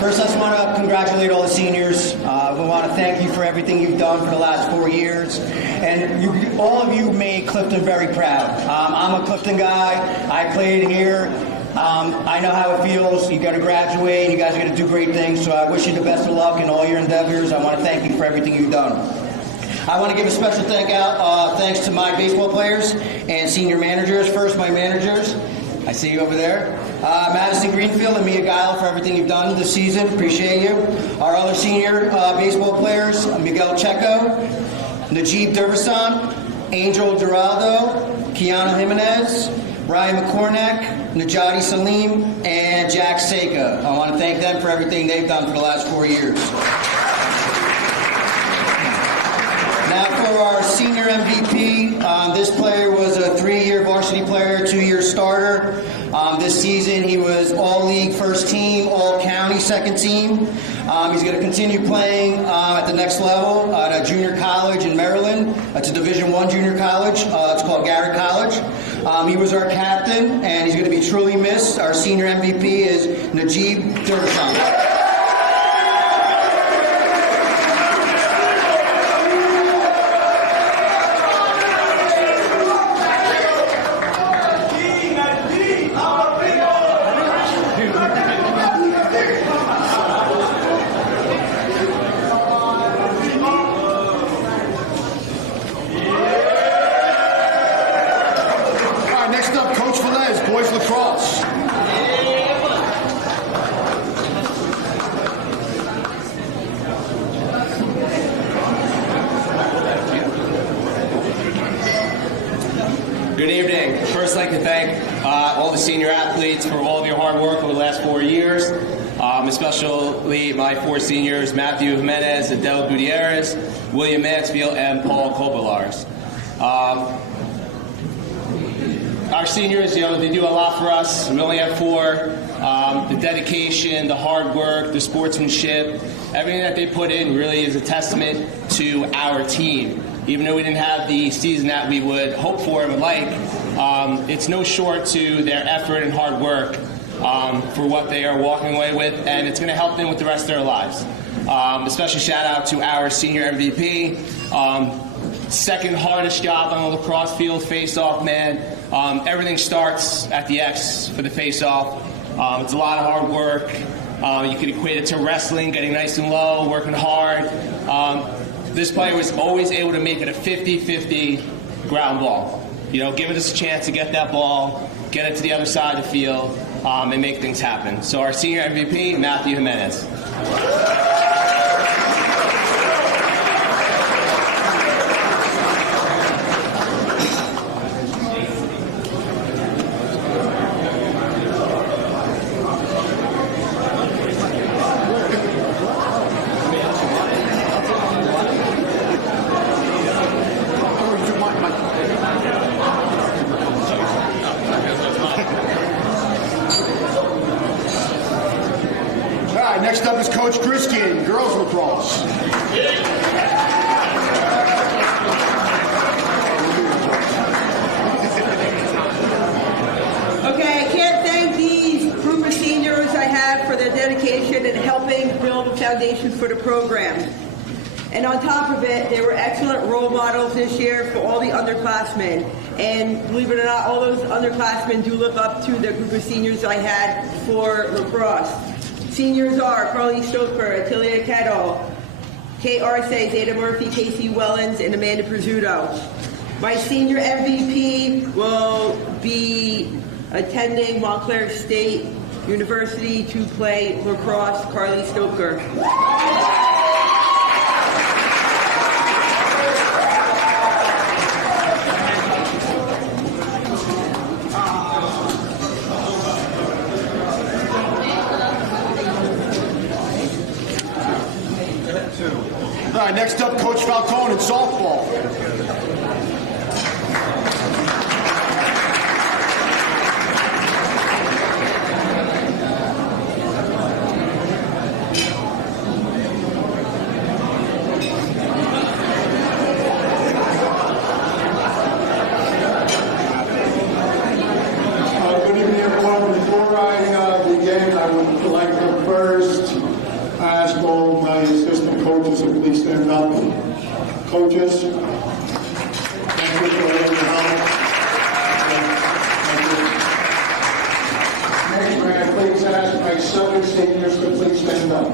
First, I just want to congratulate all the seniors. We want to thank you for everything you've done for the last 4 years. And all of you made Clifton very proud. I'm a Clifton guy. I played here. I know how it feels. You got to graduate. You guys are going to do great things. So I wish you the best of luck in all your endeavors. I want to thank you for everything you've done. I want to give a special thanks to my baseball players and senior managers. First, my managers. I see you over there. Madison Greenfield and Mia Guile for everything you've done this season. Appreciate you. Our other senior baseball players, Miguel Checo, Najib Dervasan, Angel Dorado, Kiana Jimenez, Ryan McCornack, Najati Salim, and Jack Seka. I want to thank them for everything they've done for the last 4 years. Now for our senior MVP, this player was a 3-year varsity player, 2-year starter. This season he was all-league first team, all-county second team. He's going to continue playing at the next level at a junior college in Maryland. It's a Division I junior college. It's called Garrett College. He was our captain, and he's going to be truly missed. Our senior MVP is Najib Dervasan. Good evening. First, I'd like to thank all the senior athletes for all of your hard work over the last 4 years, especially my 4 seniors, Matthew Jimenez, Adele Gutierrez, William Mansfield, and Paul Kobalars. Our seniors, they do a lot for us. We only have 4. The dedication, the hard work, the sportsmanship, everything that they put in really is a testament to our team. Even though we didn't have the season that we would hope for and would like, it's no short to their effort and hard work for what they are walking away with, and it's going to help them with the rest of their lives. Especially shout out to our senior MVP. Second hardest job on the lacrosse field, face-off man. Everything starts at the X for the face-off. It's a lot of hard work. You could equate it to wrestling, getting nice and low, working hard. This player was always able to make it a 50-50 ground ball. Giving us a chance to get that ball, get it to the other side of the field, and make things happen. So our senior MVP, Matthew Jimenez. Next up is Coach Griskin, girls lacrosse. Okay, I can't thank these group of seniors I have for their dedication in helping build the foundation for the program. And on top of it, they were excellent role models this year for all the underclassmen. And believe it or not, all those underclassmen do look up to the group of seniors I had for lacrosse. Seniors are Carly Stoker, Atilia Kettle, Kate Arce, Zeta Murphy, Casey Wellens, and Amanda Prizzuto. My senior MVP will be attending Montclair State University to play lacrosse, Carly Stoker. All right, next up, Coach Falcone in softball. Good evening, everyone. Before I begin, I would like to first ask all my assistant coaches to please stand up. Coaches, thank you for all your help. Thank you. Next, may I please ask my Southern seniors to please stand up.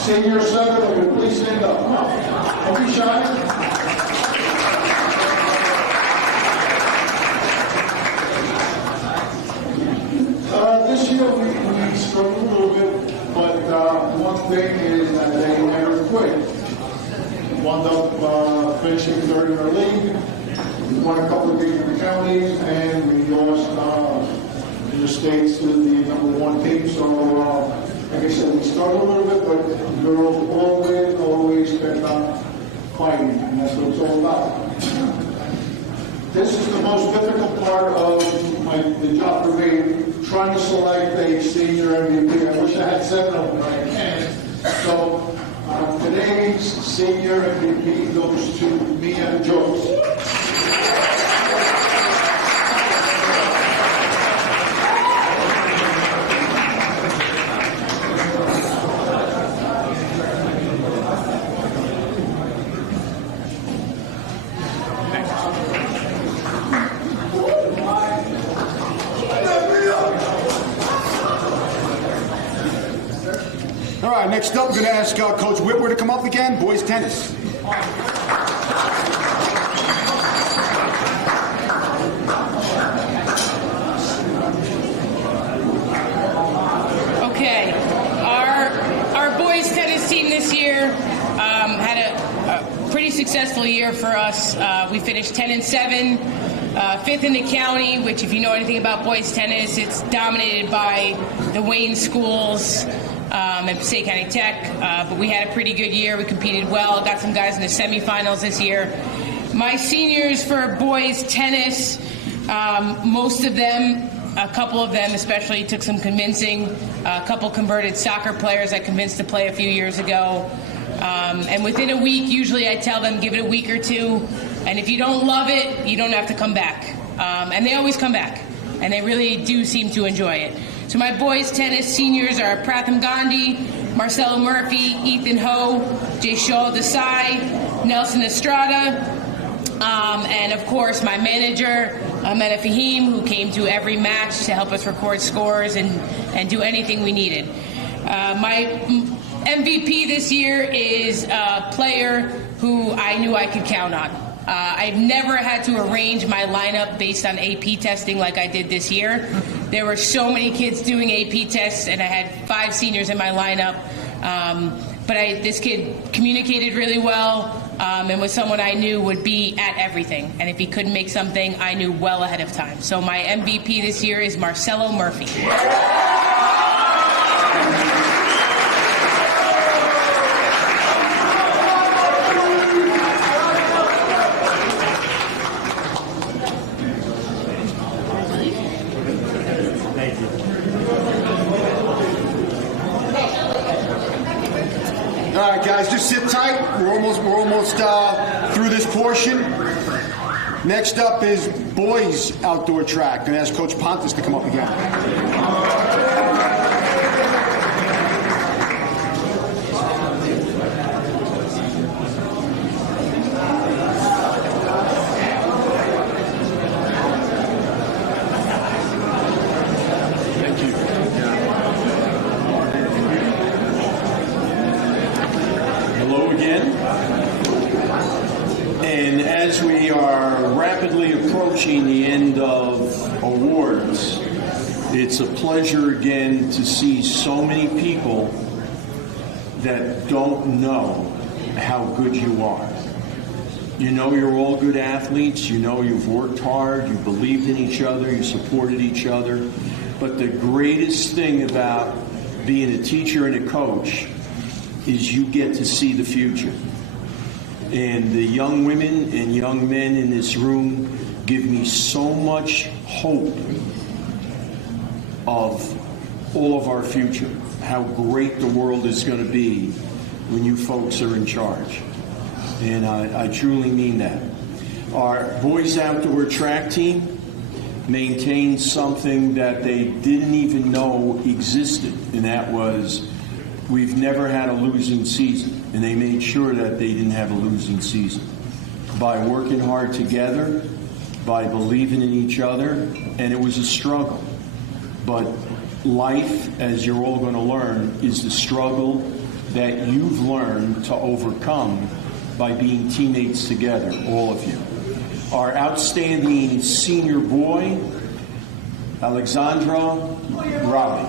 Senior Southern, would you please stand up? Come on. Don't be shy. This year we struggled a little bit, but one thing is that they never quit. Wound up finishing third in our league. We won a couple of games in the counties, and we lost in the states to the number one team. So, like I said, we struggled a little bit, but the girls always kept on fighting, and that's what it's all about. This is the most difficult part of the job for me, trying to select a senior MVP. I wish I had 7 of them, but I can't. So today's senior MVP goes to Mia Jones. All right, next up, I'm going to ask Coach Whitwer to come up again, boys tennis. Okay, our boys tennis team this year had a pretty successful year for us. We finished 10-7, 5th in the county, which if you know anything about boys tennis, it's dominated by the Wayne schools. At Passaic County Tech, but we had a pretty good year. We competed well, got some guys in the semifinals this year. My seniors for boys tennis, most of them, a couple of them especially, took some convincing. A couple converted soccer players I convinced to play a few years ago. And within a week, usually I tell them, give it a week or two, and if you don't love it, you don't have to come back. And they always come back, and they really do seem to enjoy it. So my boys tennis seniors are Pratham Gandhi, Marcelo Murphy, Ethan Ho, Jay Shaw Desai, Nelson Estrada, and of course my manager, Amena Fahim, who came to every match to help us record scores and do anything we needed. My MVP this year is a player who I knew I could count on. I've never had to arrange my lineup based on AP testing like I did this year. There were so many kids doing AP tests, and I had 5 seniors in my lineup. But this kid communicated really well and was someone I knew would be at everything. And if he couldn't make something, I knew well ahead of time. So my MVP this year is Marcelo Murphy. All right, guys, just sit tight. We're almost through this portion. Next up is boys outdoor track. Going to ask Coach Pontus to come up again. As we are rapidly approaching the end of awards, it's a pleasure again to see so many people that don't know how good you are. You know you're all good athletes, you know you've worked hard, you believed in each other, you supported each other, but the greatest thing about being a teacher and a coach is you get to see the future. And the young women and young men in this room give me so much hope of all of our future, how great the world is going to be when you folks are in charge. And I truly mean that. Our boys outdoor track team maintained something that they didn't even know existed, and that was we've never had a losing season. And they made sure that they didn't have a losing season. By working hard together, by believing in each other, and it was a struggle. But life, as you're all going to learn, is the struggle that you've learned to overcome by being teammates together, all of you. Our outstanding senior boy, Alexandra Raleigh.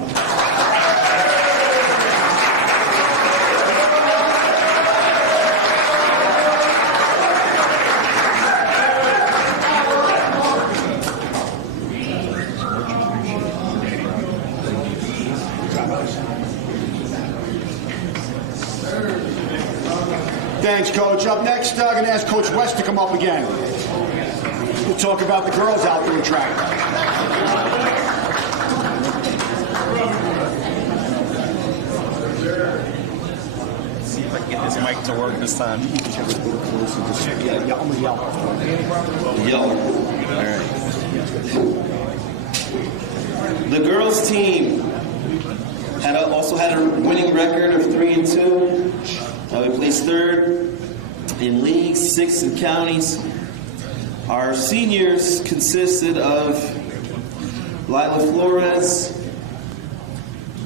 Thanks, Coach. Up next, I'm going to ask Coach West to come up again. We'll talk about the girls outdoor track. See if I can get this mic to work this time. Yeah, I'm going to yell. Yell. All right. The girls team also had a winning record of 3-2. We placed 3rd in leagues, 6th in counties. Our seniors consisted of Lila Flores,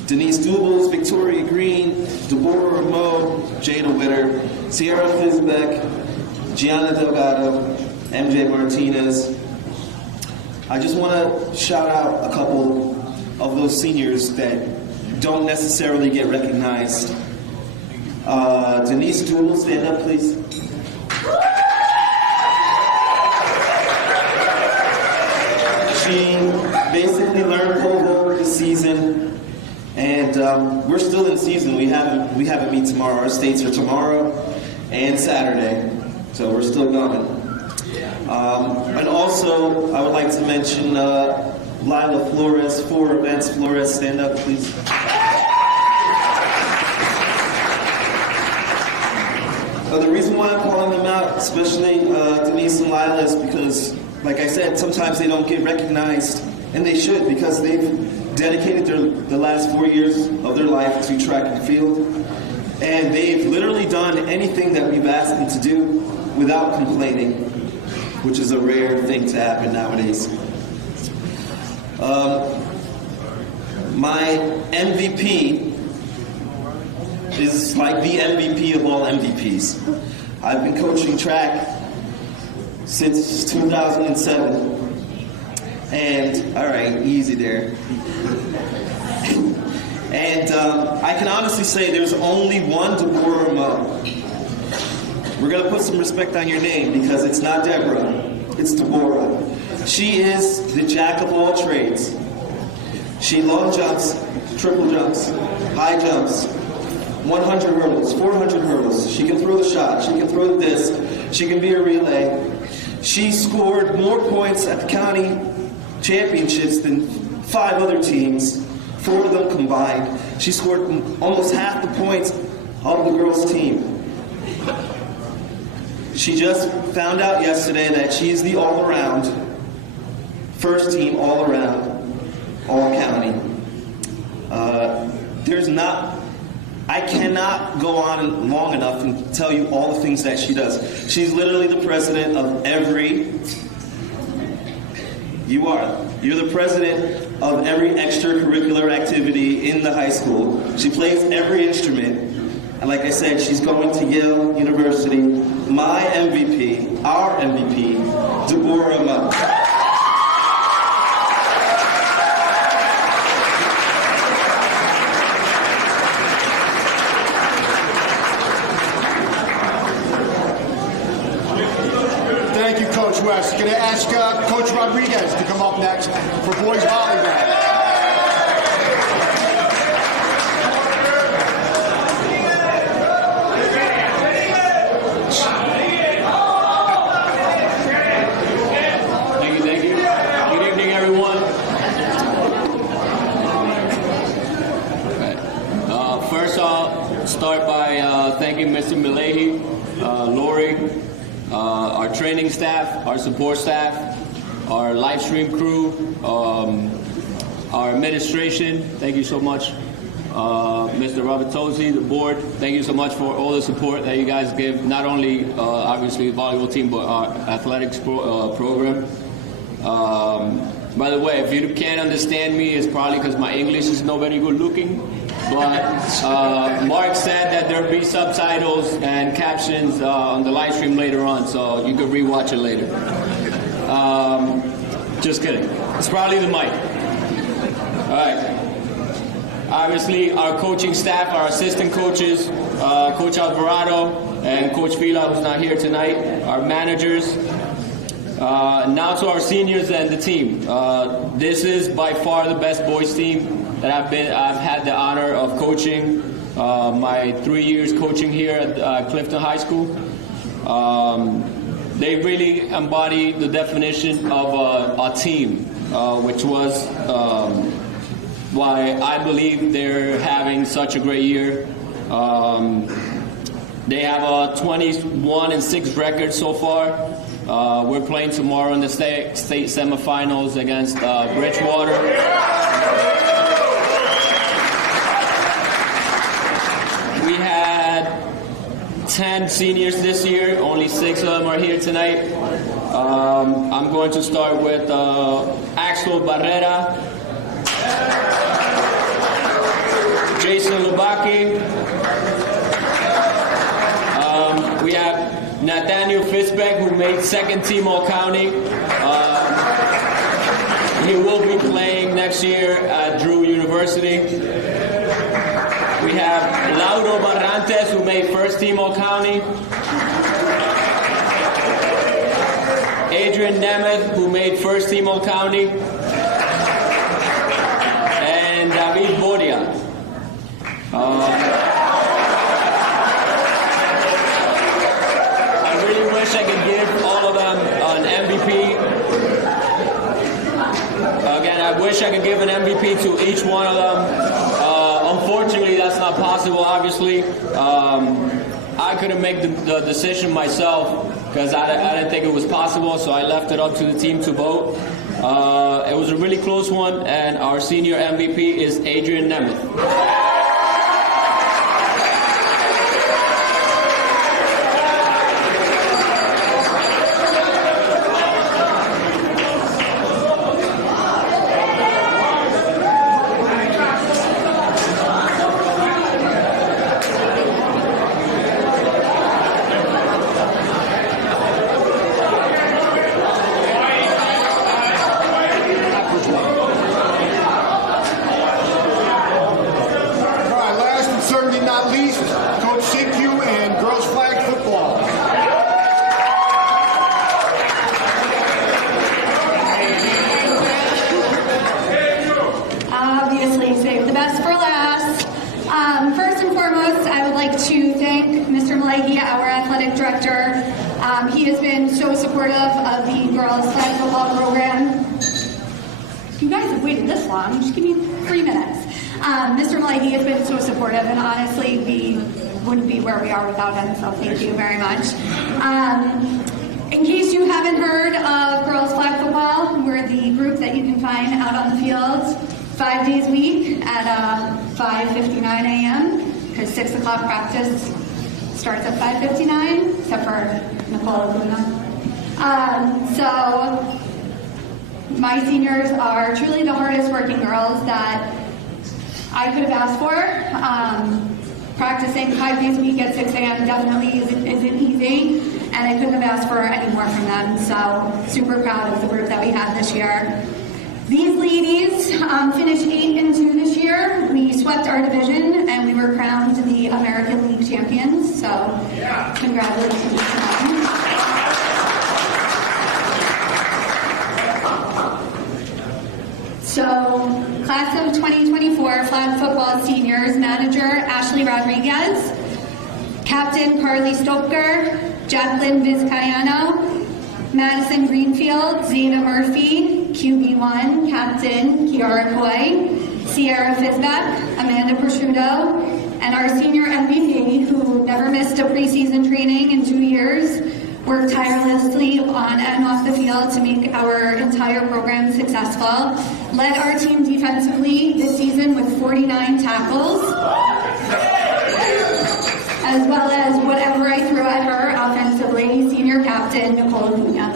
Denise Dubles, Victoria Green, Deborah Mo, Jada Witter, Sierra Fizbeck, Gianna Delgado, MJ Martinez. I just want to shout out a couple of those seniors that don't necessarily get recognized. Denise Dubles, stand up, please. She basically learned pole vault this season, and we're still in season. We haven't meet tomorrow. Our states are tomorrow and Saturday, so we're still going. And also, I would like to mention Lila Flores, 4 events. Flores, stand up, please. The reason why I'm calling them out, especially Denise and Lila, is because, like I said, sometimes they don't get recognized, and they should, because they've dedicated the last 4 years of their life to track and field, and they've literally done anything that we've asked them to do without complaining. which is a rare thing to happen nowadays. My MVP is like the MVP of all MVPs. I've been coaching track since 2007. And, all right, easy there. And I can honestly say there's only one Deborah Mo. We're going to put some respect on your name because it's not Deborah, it's Deborah. She is the jack of all trades. She long jumps, triple jumps, high jumps, 100 hurdles, 400 hurdles. She can throw the shot, she can throw the disc, she can be a relay. She scored more points at the county championships than 5 other teams, 4 of them combined. She scored almost half the points of the girls' team. She just found out yesterday that she's the all-around, first team all-around, all-county. I cannot go on long enough and tell you all the things that she does. She's literally the president of every... You're the president of every extracurricular activity in the high school. She plays every instrument. And like I said, she's going to Yale University. My MVP, our MVP, Deborah Mo. Thank you, Coach West. Going to ask Coach Rodriguez to come up next for boys volleyball. Thank you. Good evening, everyone. First, I'll start by thanking Mr. Malahi, Lori, our training staff, our support staff, our live stream crew, our administration. Thank you so much. Mr. Robertosi, the board, thank you so much for all the support that you guys give, not only obviously the volleyball team, but our athletics program. By the way, if you can't understand me, it's probably because my English is not very good looking. But Mark said that there'll be subtitles and captions on the live stream later on, so you can rewatch it later. Just kidding. It's probably the mic. All right. Obviously, our coaching staff, our assistant coaches, Coach Alvarado and Coach Fila, who's not here tonight, our managers. Now to our seniors and the team. This is by far the best boys team that I've had the honor of coaching. My 3 years coaching here at Clifton High School. They really embody the definition of a team, which was why I believe they're having such a great year. They have a 21-6 record so far. We're playing tomorrow in the state semifinals against Bridgewater. We had 10 seniors this year. Only 6 of them are here tonight. I'm going to start with Axel Barrera, Jason Lubaki. We have Nathaniel Fitzbeck, who made second team All-County. He will be playing next year at Drew University. We have Lauro Barrantes, who made first team All-County. Adrian Nemeth, who made first team All-County. And David Bodia. I could give all of them an MVP. Again, I wish I could give an MVP to each one of them. Unfortunately, that's not possible, obviously. I couldn't make the decision myself because I didn't think it was possible, so I left it up to the team to vote. It was a really close one, and our senior MVP is Adrian Nemeth. has been so supportive of the girls' flag football program. You guys have waited this long. Just give me 3 minutes. Mr. Malagi has been so supportive, and honestly, we wouldn't be where we are without him, so thank you very much. In case you haven't heard of girls flag football, we're the group that you can find out on the fields 5 days a week at 5:59 a.m. because 6 o'clock practice starts at 5:59, except for Nicole Luna. So my seniors are truly the hardest working girls that I could have asked for. Practicing 5 days a week at 6 a.m. definitely isn't easy, and I couldn't have asked for any more from them. So super proud of the group that we had this year. These ladies finished 8-2 this year. We swept our division, and we were crowned the American League champions. So congratulations to them. So, class of 2024 flag football seniors, manager Ashley Rodriguez, captain Carly Stoker, Jacqueline Vizcayano, Madison Greenfield, Zena Murphy, QB1, captain Kiara Coy, Sierra Fisbeck, Amanda Prosciutto, and our senior MVP, who never missed a preseason training in 2 years, worked tirelessly on and off the field to make our entire program successful. Led our team defensively this season with 49 tackles, as well as whatever I threw at her offensively, senior captain Nicole Luna.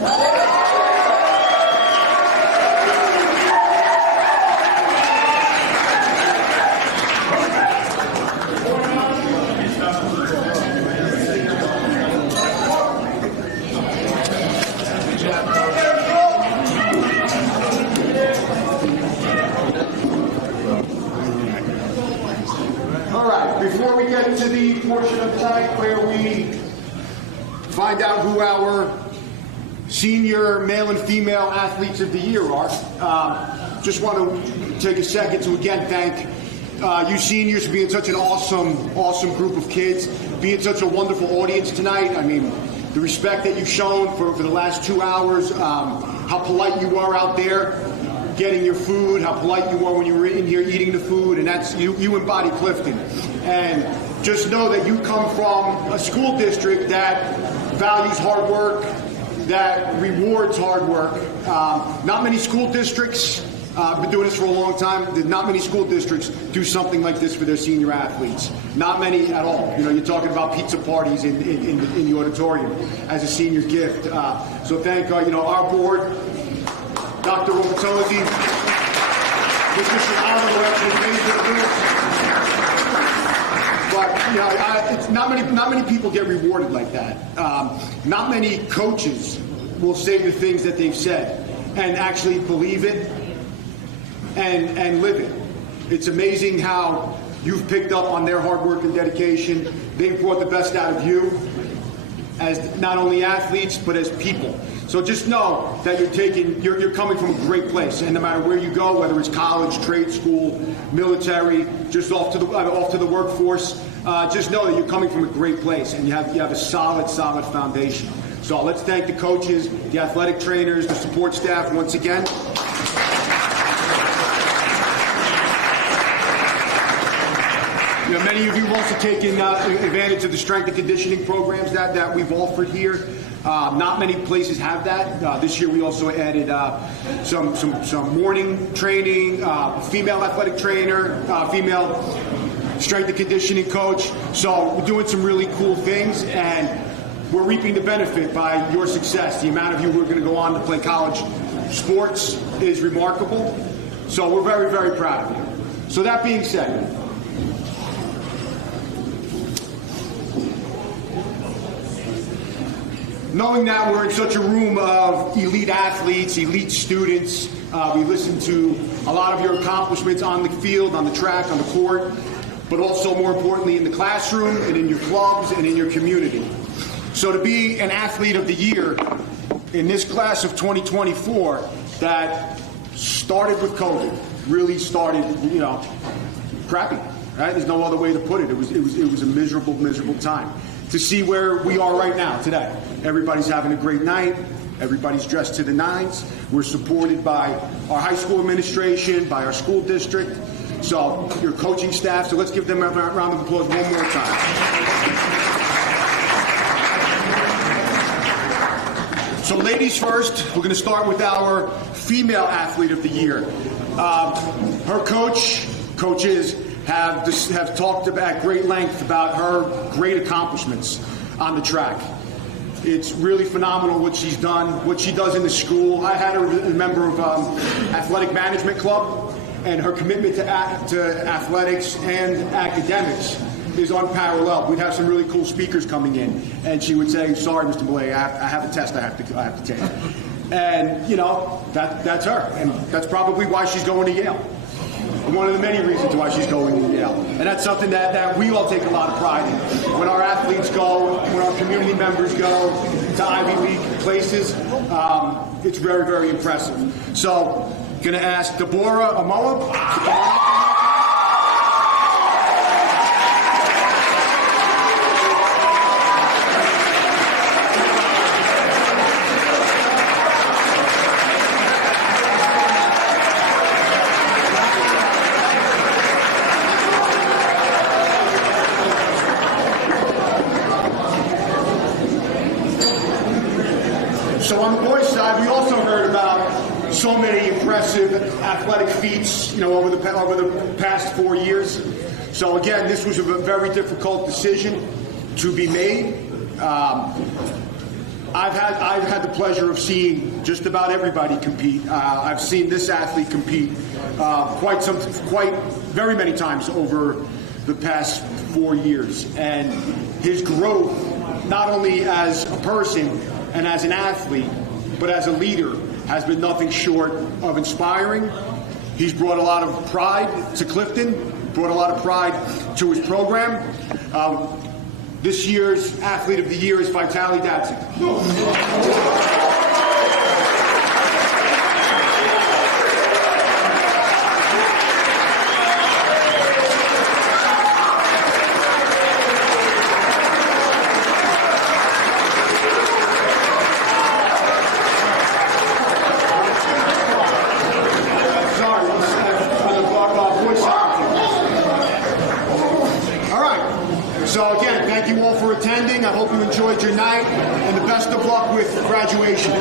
Before we get to the portion of tonight where we find out who our senior male and female athletes of the year are, just want to take a second to again thank you seniors for being such an awesome group of kids, being such a wonderful audience tonight. I mean, the respect that you've shown for the last 2 hours, how polite you are out there getting your food, how polite you are when you were in here eating the food, and that's you embody Clifton. And just know that you come from a school district that values hard work, that rewards hard work. Not many school districts, I've been doing this for a long time, not many school districts do something like this for their senior athletes. Not many at all. You know, you're talking about pizza parties in the auditorium as a senior gift. So thank our board, Dr. Robertozzi, Mr. Shahada, who actually made this. But not many people get rewarded like that. Not many coaches will say the things that they've said and actually believe it and live it. It's amazing how you've picked up on their hard work and dedication. They've brought the best out of you as not only athletes but as people. So just know that you're coming from a great place, and no matter where you go, whether it's college, trade school, military, just off to the workforce, just know that you're coming from a great place, and you have a solid foundation. So let's thank the coaches, the athletic trainers, the support staff once again. Many of you have also taken advantage of the strength and conditioning programs that we've offered here. Not many places have that. This year we also added some morning training, female athletic trainer, female strength and conditioning coach. So we're doing some really cool things, and we're reaping the benefit by your success. The amount of you who are going to go on to play college sports is remarkable. So we're very, very proud of you. So that being said, knowing that we're in such a room of elite athletes, elite students, we listen to a lot of your accomplishments on the field, on the track, on the court, but also more importantly in the classroom and in your clubs and in your community. So to be an athlete of the year in this class of 2024 that started with COVID, really started, crappy, right? There's no other way to put it. It was a miserable time. To see where we are right now, today, everybody's having a great night. Everybody's dressed to the nines. We're supported by our high school administration, by our school district, so your coaching staff. So let's give them a round of applause one more time. So ladies first, we're going to start with our female athlete of the year. Her coaches have talked at great length about her great accomplishments on the track. It's really phenomenal what she's done, what she does in the school. I had her a member of Athletic Management Club, and her commitment to athletics and academics is unparalleled. We'd have some really cool speakers coming in, and she would say, "Sorry, Mr. Millay, I have a test I have to take." And you know, that's her, and that's probably why she's going to Yale. One of the many reasons why she's going to Yale. And that's something that we all take a lot of pride in. When our athletes go, when our community members go to Ivy League places, it's very, very impressive. So, going to ask Deborah Amoa to come on up. So on the boys' side, we also heard about so many impressive athletic feats, over the past 4 years. So again, this was a very difficult decision to be made. I've had the pleasure of seeing just about everybody compete. I've seen this athlete compete very many times over the past 4 years, and his growth, not only as a person and as an athlete, but as a leader, has been nothing short of inspiring. He's brought a lot of pride to Clifton, brought a lot of pride to his program. This year's Athlete of the Year is Vitaly Datsik. So again, thank you all for attending. I hope you enjoyed your night, and the best of luck with graduation.